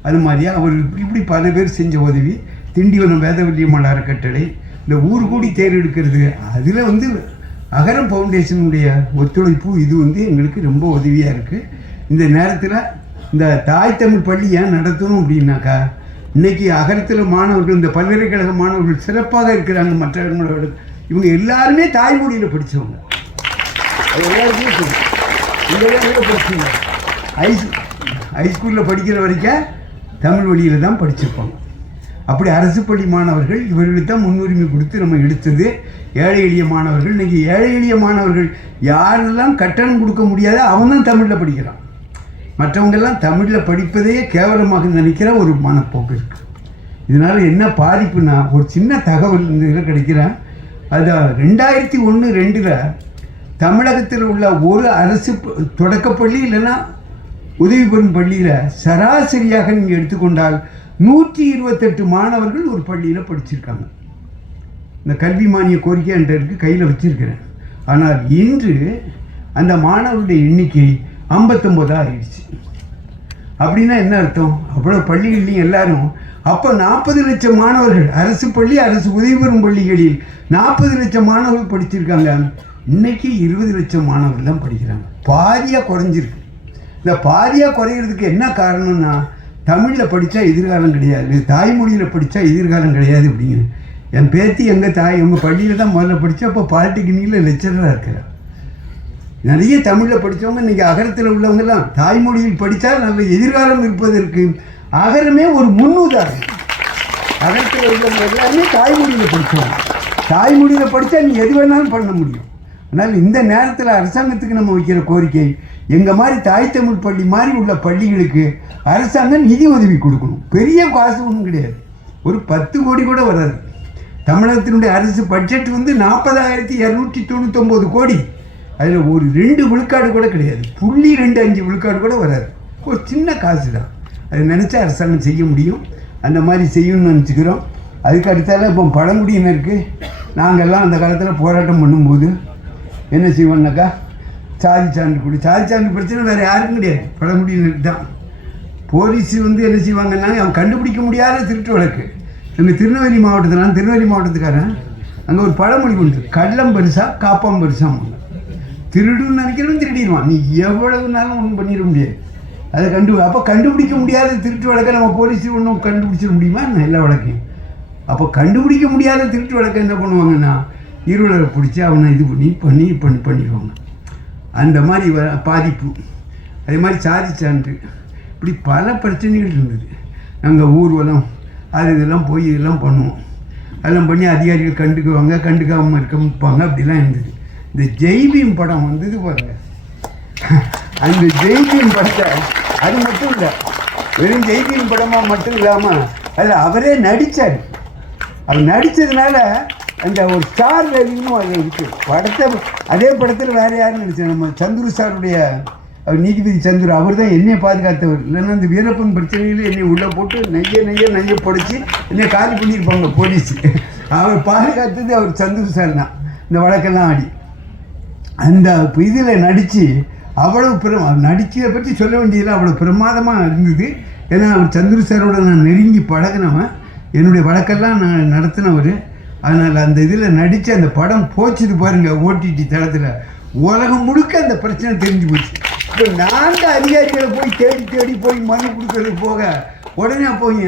அது மாதிரியா அவர் இப்படி பல பேர் செஞ்ச உதவி. திண்டிவனம் வேதவல்லியம்மாள் அறக்கட்டளை, இந்த ஊர் கூடி தேர் எடுக்கிறது, அதில் வந்து அகரம் ஃபவுண்டேஷனுடைய ஒத்துழைப்பு இது வந்து எங்களுக்கு ரொம்ப உதவியாக இருக்குது. இந்த நேரத்தில் இந்த தாய் தமிழ் பள்ளி ஏன் நடத்தணும் அப்படின்னாக்கா, இன்றைக்கி அகரத்தில் மாணவர்கள், இந்த பல்கலைக்கழக மாணவர்கள் சிறப்பாக இருக்கிறாங்க மற்ற இடங்களோட. இவங்க எல்லாருமே தாய்மொழியில் படித்தவங்க. அது எல்லாருக்குமே சொல்லுங்கள், இந்த படிச்சுங்க. ஹைஸ்கூலில் படிக்கிற வரைக்கும் தமிழ் வழியில் தான் படிச்சிருப்பாங்க. அப்படி அரசு பள்ளி மாணவர்கள் இவர்களுக்கு தான் முன்னுரிமை கொடுத்து நம்ம எடுத்தது. ஏழை எளிய மாணவர்கள், இன்றைக்கி ஏழை எளிய மாணவர்கள் யாரெல்லாம் கட்டணம் கொடுக்க முடியாத அவன் தான் தமிழில் படிக்கிறான். மற்றவங்கெல்லாம் தமிழில் படிப்பதையே கேவலமாக நினைக்கிற ஒரு மனப்போக்கு இருக்குது. இதனால் என்ன பாதிப்புனா, ஒரு சின்ன தகவல் இந்த இதில் கிடைக்கிறேன். அது 2001-2 தமிழகத்தில் உள்ள ஒரு அரசு தொடக்கப்பள்ளி இல்லைன்னா உதவி பெறும் பள்ளியில் சராசரியாக நீங்கள் எடுத்துக்கொண்டால் 128 மாணவர்கள் ஒரு பள்ளியில் படிச்சிருக்காங்க. இந்த கல்வி மானிய கோரிக்கை என்ற இருக்குது, கையில் வச்சுருக்கிறேன். ஆனால் இன்று அந்த மாணவருடைய எண்ணிக்கை 59 ஆகிடுச்சு. அப்படின்னா என்ன அர்த்தம்? அவ்வளோ பள்ளிகள்லையும் எல்லாரும் அப்போ 40 லட்சம் மாணவர்கள் அரசு பள்ளி, அரசு உதவி பெறும் பள்ளிகளில் 40 லட்சம் மாணவர்கள் படிச்சிருக்காங்க. இன்றைக்கி 20 லட்சம் மாணவர்கள் தான் படிக்கிறாங்க. பாதியாக குறைஞ்சிருக்கு. இந்த பாதியாக குறைகிறதுக்கு என்ன காரணம்னா, தமிழில் படித்தா எதிர்காலம் கிடையாது, தாய்மொழியில் படித்தா எதிர்காலம் கிடையாது அப்படிங்கிற. என் பேத்தி எங்கள் பள்ளியில் தான் முதல்ல படித்தா, அப்போ பாலிடெக்னிக்கில் லெக்சராக இருக்கிறார். நிறைய தமிழில் படித்தவங்க இன்றைக்கி அகரத்தில் உள்ளவங்கெல்லாம் தாய்மொழியில் படித்தால் நல்ல எதிர்காலம் இருப்பதற்கு அகரமே ஒரு முன்னுதாரணம். அகரத்தில் உள்ளவங்க எல்லாருமே தாய்மொழியில் படித்தவங்க. தாய்மொழியில் படித்தா நீ எது வேணாலும் பண்ண முடியும். அதனால் இந்த நேரத்தில் அரசாங்கத்துக்கு நம்ம வைக்கிற கோரிக்கை, எங்கள் மாதிரி தாய் தமிழ் பள்ளி மாதிரி உள்ள பள்ளிகளுக்கு அரசாங்கம் நிதி உதவி கொடுக்கணும். பெரிய காசு ஒன்றும் கிடையாது, ஒரு 10 கோடி கூட வராது. தமிழகத்தினுடைய அரசு பட்ஜெட் வந்து 40,299 கோடி. அதில் ஒரு 2 விழுக்காடு கூட கிடையாது, 0.25 விழுக்காடு கூட வராது. ஒரு சின்ன காசு தான். அது நினச்சா அரசாங்கம் செய்ய முடியும். அந்த மாதிரி செய்யணும்னு நினச்சிக்கிறோம். அதுக்கு அடுத்தால இப்போ பழங்குடியினருக்கு நாங்கள்லாம் அந்த காலத்தில் போராட்டம் பண்ணும்போது என்ன செய்வோம்னாக்கா, சாதி சான்று கொடு. சாதி சான்று பிரச்சனை வேறு யாருக்கும் கிடையாது, பழங்குடியினருக்கு தான். போலீஸ் வந்து என்ன செய்வாங்கன்னா, அவன் கண்டுபிடிக்க முடியாத திருட்டு வழக்கு. எங்கள் திருநெல்வேலி மாவட்டத்தில், நான் திருநெல்வேலி மாவட்டத்துக்காரன், அங்கே ஒரு பழமொழி உண்டு, கள்ளம் பெருசா காப்பாம் பெருசாம். திருடுன்னு நினைக்கிறவன் திருடிடுவான், நீ எவ்வளவு நாளும் ஒன்றும் பண்ணிட முடியாது. அதை அப்போ கண்டுபிடிக்க முடியாத திருட்டு வழக்கை நம்ம போலீஸ் ஒன்றும் கண்டுபிடிச்சிட முடியுமா எல்லா வழக்கையும்? அப்போ கண்டுபிடிக்க முடியாத திருட்டு வழக்கை என்ன பண்ணுவாங்கன்னா, இருளரை பிடிச்சி அவனை இது பண்ணிடுவாங்க. அந்த மாதிரி பாதிப்பு. அதே மாதிரி சாதி சான்று, இப்படி பல பிரச்சனைகள் இருந்தது. நாங்கள் ஊர்வலம் அது இதெல்லாம் போய் இதெல்லாம் பண்ணுவோம். அதெல்லாம் பண்ணி அதிகாரிகள் கண்டுக்குவாங்க, கண்டுக்காமல் இருப்பாங்க, அப்படிலாம் இருந்தது. இந்த ஜெய்பீம் படம் வந்தது பாருங்க, அந்த ஜெய்பீம் படத்தை, அது மட்டும் இல்லை, வெறும் ஜெய்பீம் படமாக மட்டும் இல்லாமல் அதில் அவரே நடித்தார். அவர் நடித்ததுனால அந்த ஒரு ஸ்டார் வேல்யூன்னு அது இருக்குது படத்தை. அதே படத்தில் வேறு யாரும் நடித்தார், நம்ம சந்துரு சாருடைய நீதிபதி சந்துரு, அவர் தான் என்னை பாதுகாத்தவர். இல்லைன்னா இந்த வீரப்பன் பிரச்சனையில் என்னை உள்ளே போட்டு நெய்ய பொடிச்சு என்னை காலி பண்ணியிருப்பாங்க போலீஸ். அவர் பாதுகாத்தது அவர் சந்துரு சார் தான். இந்த வழக்கெல்லாம் ஆடி அந்த இதில் நடித்து அவ்வளோ நடிச்சதை பற்றி சொல்ல வேண்டியதில்லை, அவ்வளோ பிரமாதமாக இருந்தது. ஏன்னா அவர் சந்துரு சாரோட நான் நெருங்கி பழகினவன், என்னுடைய வழக்கெல்லாம் நான் நடத்தினவர். அதனால் அந்த இதில் நடித்து அந்த படம் போச்சுது பாருங்கள் ஓடிடி தளத்தில், உலகம் முழுக்க அந்த பிரச்சனை தெரிஞ்சு போச்சு. இப்போ நாங்கள் அதிகாரிகளை போய் தேடி போய் மனு கொடுக்கறது போக உடனே போய்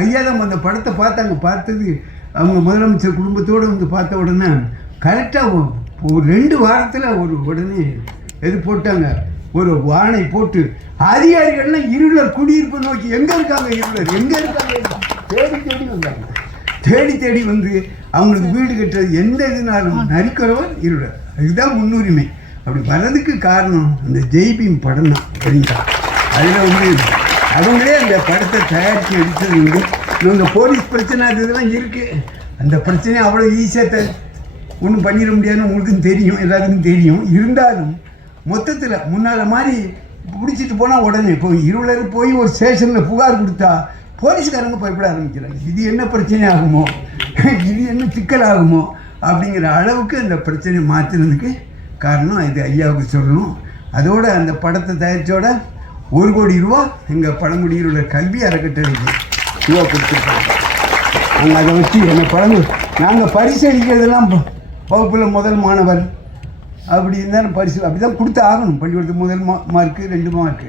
ஐயா தான் அந்த படத்தை பார்த்தாங்க. பார்த்தது அவங்க முதலமைச்சர் குடும்பத்தோடு வந்து பார்த்த உடனே கரெக்டாக ஒரு 2 வாரத்தில் உடனே எது போட்டாங்க, ஒரு வானை போட்டு அதிகாரிகள்லாம் இருளர் குடியிருப்பு நோக்கி எங்கே இருக்காங்க, தேடி வந்து அவங்களுக்கு வீடு கட்டுறது எந்த இதுனாலும் நரிக்கிறவர் இருளர். இதுதான் முன்னுரிமை. அப்படி வர்றதுக்கு காரணம் அந்த ஜெய்பீம் படம் தான். சரிங்களா? அதில் வந்து அவங்களே அந்த படத்தை தயாரித்து எடுத்தது வந்து இவங்க போலீஸ் பிரச்சனை அது இதெல்லாம் இருக்குது. அந்த பிரச்சனையை அவ்வளோ ஈஸியாக ஒன்றும் பண்ணிட முடியாதுன்னு உங்களுக்கும் தெரியும், எல்லாத்துக்கும் தெரியும். இருந்தாலும் மொத்தத்தில் முன்னால் மாதிரி பிடிச்சிட்டு போனால் உடனே இப்போ இருளர் போய் ஒரு ஸ்டேஷனில் புகார் கொடுத்தா போலீஸ்காரங்க பயப்பட ஆரம்பிக்கிறாங்க. இது என்ன பிரச்சனை ஆகுமோ, இது என்ன சிக்கல் ஆகுமோ அப்படிங்கிற அளவுக்கு அந்த பிரச்சனையை மாற்றினதுக்கு காரணம் இது ஐயாவுக்கு சொல்லணும். அதோடு அந்த படத்தை தயாரித்தோட 1 கோடி ரூபா எங்கள் பழங்குடியில் உள்ள கல்வி அறக்கட்டளைக்கு ரூபா கொடுத்துருக்காங்க. நாங்கள் அதை வச்சு எங்கள் நாங்கள் பரிசு அளிக்கிறதெல்லாம் வகுப்பில் முதல் மாணவர் அப்படி இருந்தாலும் பரிசு அப்படி தான் கொடுத்து ஆகணும். பள்ளிக்கூடத்துக்கு முதல் மார்க்கு 2 மார்க்கு.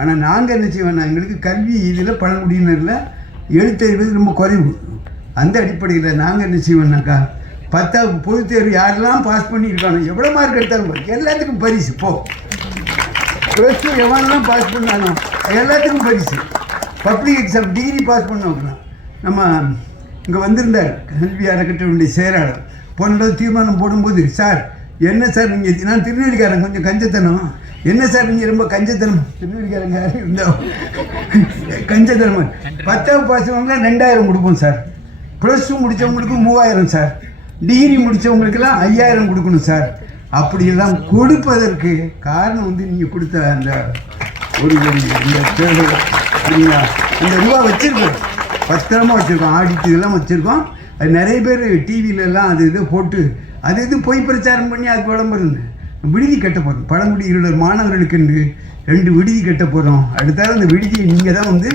ஆனால் நாங்கள் என்ன செய்வோம்னா, எங்களுக்கு கல்வி இதில் பழங்குடியினரில் எழுத்தறிவது ரொம்ப குறைவு. அந்த அடிப்படையில் நாங்கள் என்ன செய்வோம்னாக்கா, 10வது பொதுத் தேர்வு யாரெல்லாம் பாஸ் பண்ணியிருக்கானோ, எவ்வளோ மார்க் எடுத்தாலும் எல்லாத்துக்கும் பரிசு. +2 எவனெல்லாம் பாஸ் பண்ணானோ எல்லாத்துக்கும் பரிசு. பப்ளிக் எக்ஸாம் டிகிரி பாஸ் பண்ணவங்க நம்ம இங்கே வந்திருந்தார் கல்வி அறக்கட்டளையுடைய செயலாளர். போன தீர்மானம் போடும்போது, சார் என்ன சார் நீங்கள், நான் திருநெல்வேலிக்காரன், கொஞ்சம் கஞ்சத்தனம், என்ன சார் நீங்கள் ரொம்ப கஞ்சத்தனம், திருநெல்வேலிக்காரங்க இருந்தால் கஞ்சத்தனம். 10வது பாஸ் வாங்கலாம் 2000 கொடுப்போம் சார், +2 முடித்தவங்களுக்கு 3000 சார், டிகிரி முடித்தவங்களுக்கெல்லாம் 5000 கொடுக்கணும் சார். அப்படியெல்லாம் கொடுப்பதற்கு காரணம் வந்து நீங்கள் கொடுத்த அந்த ஒரு இந்த தேர்தல் சரிங்களா, இந்த ரூபா வச்சுருக்கோம், பத்திரமா வச்சுருக்கோம், ஆடிட்டு இதெல்லாம் வச்சுருக்கோம். அது நிறைய பேர் டிவிலெல்லாம் அது இது போட்டு அது இது பொய் பிரச்சாரம் பண்ணி அது விளம்பரம். விடுதி கட்ட போகிறோம், பழங்குடி இருளர் மாணவர்களுக்கு என்று 2 விடுதி கட்ட போகிறோம். அடுத்தாலும் அந்த விடுதியை நீங்கள் தான் வந்து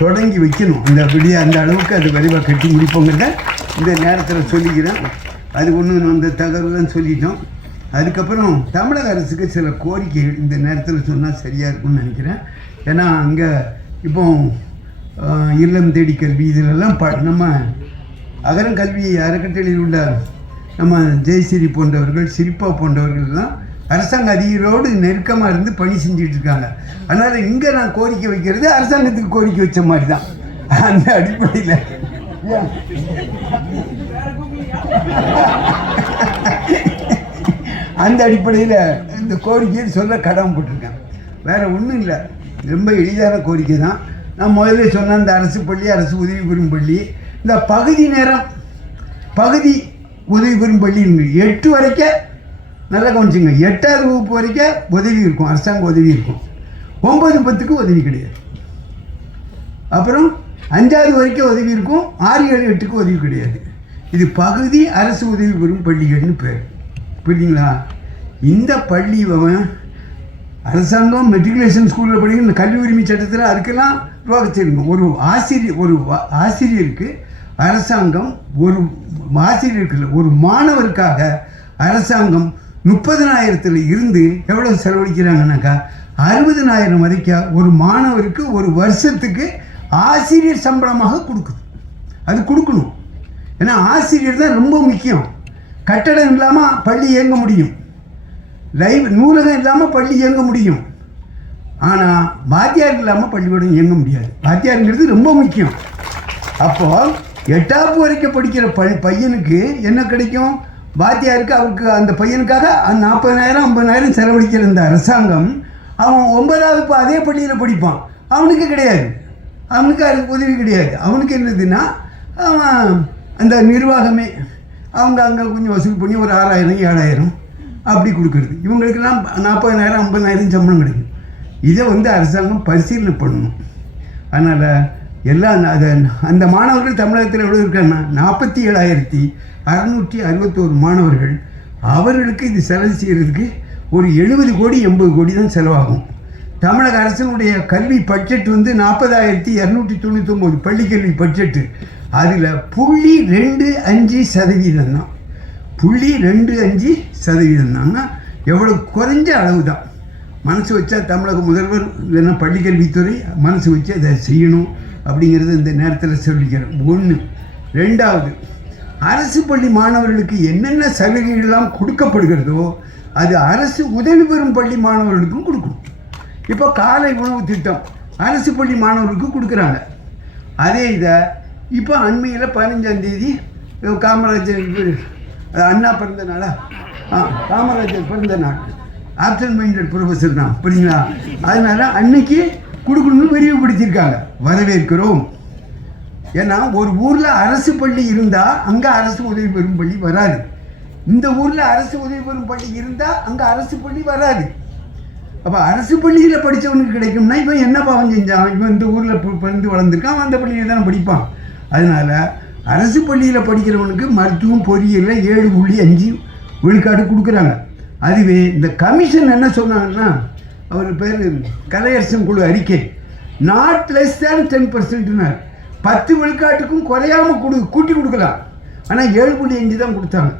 தொடங்கி வைக்கணும். அந்த விடுதியை அந்த அளவுக்கு அது விரைவாக கட்டி முடிப்போங்கிறத இந்த நேரத்தில் சொல்லிக்கிறேன். அது ஒன்று அந்த தகவலாம் சொல்லிட்டோம். அதுக்கப்புறம் தமிழக அரசுக்கு சில கோரிக்கைகள் இந்த நேரத்தில் சொன்னால் சரியாக இருக்கும்னு நினைக்கிறேன். ஏன்னா அங்கே இப்போ இல்லம் தேடி கல்வி இதிலெல்லாம் நம்ம அகரம் கல்வி அறக்கட்டளையில் உள்ள நம்ம ஜெயஸ்ரீ போன்றவர்கள், சிரிப்பா போன்றவர்கள்லாம் அரசாங்க அதிகாரியோடு நெருக்கமாக இருந்து பணி செஞ்சுட்டு இருக்காங்க. அதனால் இங்கே நான் கோரிக்கை வைக்கிறது அரசாங்கத்துக்கு கோரிக்கை வச்ச மாதிரி தான். அந்த அடிப்படையில் அந்த அடிப்படையில் இந்த கோரிக்கையை சொல்ல கடமைப்பட்டிருக்கேன். வேறு ஒன்றும் இல்லை, ரொம்ப எளிதான கோரிக்கை தான். நான் முதல்ல சொன்ன இந்த அரசு பள்ளி, அரசு உதவி பெறும் பள்ளி, இந்த பகுதி நேரம் பகுதி உதவி பெறும் பள்ளி 8 வரைக்கும் நல்லா கவனிச்சுங்க. 8ஆவது வகுப்பு வரைக்கும் உதவி இருக்கும், அரசாங்க உதவி இருக்கும். 9, 10க்கு உதவி கிடையாது. அப்புறம் 5ஆவது வரைக்கும் உதவி இருக்கும், 6, 7, 8க்கு உதவி கிடையாது. இது பகுதி அரசு உதவி பெறும் பள்ளிகள்னு பேர். புரியுதுங்களா? இந்த பள்ளி அரசாங்கம் மெட்ரிகுலேஷன் ஸ்கூலில் படிக்கிற இந்த கல்வி உரிமை சட்டத்தில் அதுக்கெல்லாம் ரூபா வச்சுருக்கோம். ஒரு ஆசிரியருக்கு அரசாங்கம் ஒரு மாணவருக்காக அரசாங்கம் 30,000 இருந்து எவ்வளோ செலவழிக்கிறாங்கன்னாக்கா 60,000 வரைக்கும் ஒரு மாணவருக்கு ஒரு வருஷத்துக்கு ஆசிரியர் சம்பளமாக கொடுக்குது. அது கொடுக்கணும். ஏன்னா ஆசிரியர் தான் ரொம்ப முக்கியம். கட்டடம் இல்லாமல் பள்ளி இயங்க முடியும், நூலகம் இல்லாமல் பள்ளி இயங்க முடியும். ஆனால் வாத்தியார் இல்லாமல் பள்ளிக்கூடம் இயங்க முடியாது. வாத்தியாருங்கிறது ரொம்ப முக்கியம். அப்போது 8ஆவது வரைக்கும் படிக்கிற பையனுக்கு என்ன கிடைக்கும்? வாத்தியாருக்கு அவருக்கு அந்த பையனுக்காக 40,000 50,000 செலவழிக்கிற இந்த அரசாங்கம் அவன் 9ஆவது அதே பள்ளியில் படிப்பான், அவனுக்கு கிடையாது. அவனுக்கு அதுக்கு உதவி கிடையாது. அவனுக்கு என்னதுன்னா அவன் அந்த நிர்வாகமே அவங்க அங்கே கொஞ்சம் வசூல் பண்ணி ஒரு 6,000 7,000 அப்படி கொடுக்குறது. இவங்களுக்கெல்லாம் 40,000 50,000 சம்பளம் கிடைக்கும். இதை அரசாங்கம் பரிசீலனை பண்ணணும். அதனால் எல்லாம் அந்த மாணவர்கள் தமிழகத்தில் எவ்வளோ இருக்காங்கன்னா 47,661 மாணவர்கள். அவர்களுக்கு இது செலவு செய்கிறதுக்கு ஒரு 70 கோடி 80 கோடி தான் செலவாகும். தமிழக அரசினுடைய கல்வி பட்ஜெட் 40,299 பள்ளிக்கல்வி பட்ஜெட்டு. அதில் 0.25% தான். 0.25% தான்னா எவ்வளோ குறைஞ்ச அளவு தான். மனசு வச்சா தமிழக முதல்வர் இல்லைன்னா பள்ளிக்கல்வித்துறை மனசு வச்சு அதை செய்யணும் அப்படிங்கிறது இந்த நேரத்தில் சொல்லிக்கிறேன். 1. 2வது, அரசு பள்ளி மாணவர்களுக்கு என்னென்ன சலுகைகள்லாம் கொடுக்கப்படுகிறதோ அது அரசு உதவி பெறும் பள்ளி மாணவர்களுக்கும் கொடுக்கணும். இப்போ காலை உணவு திட்டம் அரசு பள்ளி மாணவர்களுக்கு கொடுக்குறாங்க. அதே இதை இப்போ அண்மையில் 15ஆம் தேதி காமராஜர் அண்ணா பிறந்த நாளா காமராஜர் பிறந்த நாள், ஆப்சன்ட் மைண்டட் ப்ரொஃபஸர் தான், புரியுங்களா? அதனால் அன்னைக்கு கொடுக்கணும்னு விரிவுபடுத்தியிருக்காங்க. வரவேற்கிறோம். ஏன்னா ஒரு ஊரில் அரசு பள்ளி இருந்தால் அங்கே அரசு உதவி பெறும் பள்ளி வராது. இந்த ஊரில் அரசு உதவி பெறும் பள்ளி இருந்தால் அங்கே அரசு பள்ளி வராது. அப்போ அரசு பள்ளியில் படித்தவனுக்கு கிடைக்கும்னா இவன் என்ன பாவம் செஞ்சான்? இவன் இந்த ஊரில் பிறந்து வளர்ந்துருக்கான், அந்த பள்ளியில் தானே படிப்பான். அதனால் அரசு பள்ளியில் படிக்கிறவனுக்கு மருத்துவம் பொறியியலில் 7.5 விழுக்காடு கொடுக்குறாங்க. அதுவே இந்த கமிஷன் என்ன சொன்னாங்கன்னா, அவர் பேர் கலையரசன் குழு அறிக்கை, நாட் லெஸ் தேன் 10%. 10 விழுக்காட்டுக்கும் குறையாமல் கூட்டி கொடுக்கலாம். ஆனால் 7.5 தான் கொடுத்தாங்க.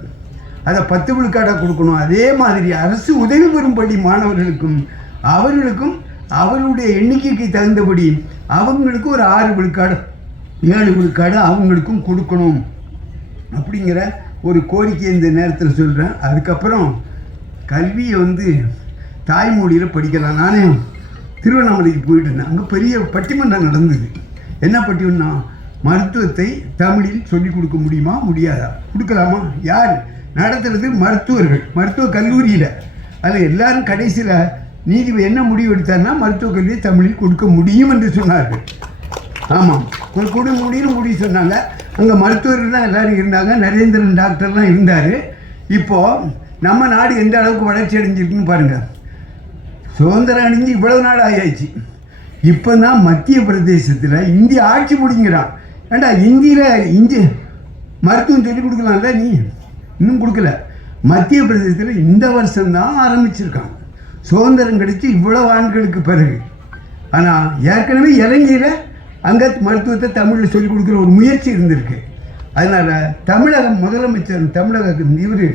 அதை 10 விழுக்காடாக கொடுக்கணும். அதே மாதிரி அரசு உதவி பெறும் பள்ளி மாணவர்களுக்கும் அவர்களுடைய எண்ணிக்கைக்கு தகுந்தபடி அவங்களுக்கு ஒரு 6 விழுக்காடு 7 விழுக்காடு அவங்களுக்கும் கொடுக்கணும் அப்படிங்கிற ஒரு கோரிக்கை இந்த நேரத்தில் சொல்கிறேன். அதுக்கப்புறம் கல்வியை தாய்மொழியில் படிக்கலாம். நானே திருவண்ணாமலைக்கு போயிட்டு இருந்தேன். அங்கே பெரிய பட்டிமன்றம் நடந்தது. என்ன பட்டிமன்றம்? மருத்துவத்தை தமிழில் சொல்லிக் கொடுக்க முடியுமா முடியாதா? கொடுக்கலாமா? யார் நடத்துறது? மருத்துவர்கள், மருத்துவ கல்லூரியில். அதில் எல்லாரும் கடைசியில் நீதிபதி என்ன முடிவு எடுத்தார்னா மருத்துவக் கல்வியை தமிழில் கொடுக்க முடியும் என்று சொன்னார்கள். ஆமாம், கொடுக்க முடிவு சொன்னாங்க. அங்கே மருத்துவர்கள் தான் எல்லோரும் இருந்தாங்க. நரேந்திரன் டாக்டர்லாம் இருந்தார். இப்போது நம்ம நாடு எந்த அளவுக்கு வளர்ச்சி அடைஞ்சிருக்குன்னு பாருங்கள். சுதந்திரம் அடைஞ்சு இவ்வளவு நாள் ஆயாச்சு. இப்போ தான் மத்திய பிரதேசத்தில் இந்திய ஆட்சி முடிங்கிறான். ஏண்டா இந்தியில் மருத்துவம் சொல்லிக் கொடுக்கலாம்ல, நீ இன்னும் கொடுக்கல. மத்திய பிரதேசத்தில் இந்த வருஷம்தான் ஆரம்பிச்சிருக்கான், சுதந்திரம் கிடைச்சி இவ்வளவு ஆண்டுகளுக்கு பிறகு. ஆனால் ஏற்கனவே இலங்கையில் அங்கே மருத்துவத்தை தமிழில் சொல்லிக் கொடுக்குற ஒரு முயற்சி இருந்திருக்கு. அதனால் தமிழக முதலமைச்சர், தமிழக இவர்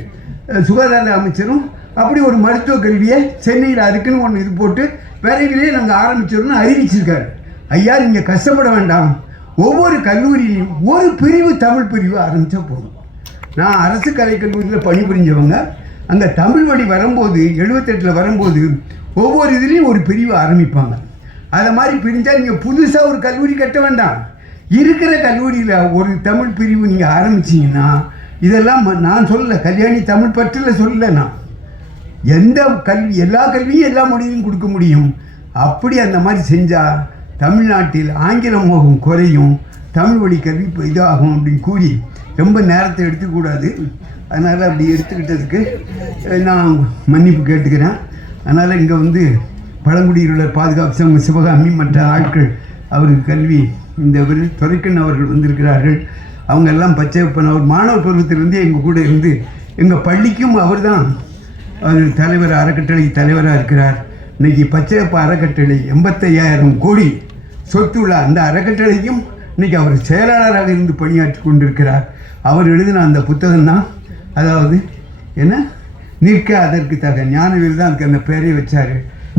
சுகாதார அமைச்சரும் அப்படி ஒரு மருத்துவ கல்வியை சென்னையில் அதுக்குன்னு ஒன்று இது போட்டு விரைவிலே நாங்கள் ஆரம்பிச்சிடணும்னு அறிவிச்சிருக்காரு. ஐயா, நீங்கள் கஷ்டப்பட வேண்டாம், ஒவ்வொரு கல்லூரியிலையும் ஒரு பிரிவு தமிழ் பிரிவு ஆரம்பித்தா போதும். நான் அரசு கலைக்கல்லூரியில் பணிபுரிஞ்சவங்க. அங்கே தமிழ் வழி வரும்போது 78 வரும்போது ஒவ்வொரு இதுலேயும் ஒரு பிரிவு ஆரம்பிப்பாங்க. அதை மாதிரி பிரிஞ்சால் நீங்கள் புதுசாக ஒரு கல்லூரி கட்ட வேண்டாம். இருக்கிற கல்லூரியில் ஒரு தமிழ் பிரிவு நீங்கள் ஆரம்பிச்சிங்கன்னா, இதெல்லாம் நான் சொல்லலை, கல்யாணி தமிழ் பற்றில் சொல்லலை, நான் எந்த கல்வி எல்லா கல்வியும் எல்லா மொழியிலும் கொடுக்க முடியும். அப்படி அந்த மாதிரி செஞ்சால் தமிழ்நாட்டில் ஆங்கில மோகம் குறையும், தமிழ் வழி கல்வி இதாகும் அப்படின்னு கூறி ரொம்ப நேரத்தை எடுத்துக்கூடாது. அதனால் அப்படி எடுத்துக்கிட்டதுக்கு நான் மன்னிப்பு கேட்டுக்கிறேன். அதனால் இங்கே வந்து பழங்குடியினர் பாதுகாப்பு சங்கம் சிவகாமி மற்ற ஆட்கள் அவருக்கு கல்வி இந்த துரைக்கண்ணன் அவர்கள் வந்திருக்கிறார்கள். அவங்க எல்லாம் பச்சையப்பன் அவர் மாணவர் பருவத்திலிருந்தே எங்கள் கூட இருந்து எங்கள் பள்ளிக்கும் அவர் தான் தலைவர், அறக்கட்டளை தலைவராக இருக்கிறார். இன்றைக்கி பச்சையப்ப அறக்கட்டளை 85,000 கோடி சொத்துள்ள அந்த அறக்கட்டளைக்கும் இன்றைக்கி அவர் செயலாளராக இருந்து பணியாற்றி கொண்டிருக்கிறார். அவர் எழுதின அந்த புத்தகம் தான், அதாவது என்ன நிற்க அதற்கு தக ஞானவேல் தான் அதுக்கு அந்த பெயரை வச்சார்.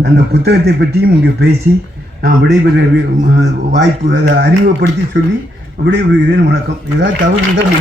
அந்த புத்தகத்தை பற்றியும் இங்கே பேசி நான் விடைபெற வாய்ப்பு அதை அறிமுகப்படுத்தி சொல்லி விடைபெறுகிறேன். வணக்கம். ஏதாவது தவறு இருந்தால்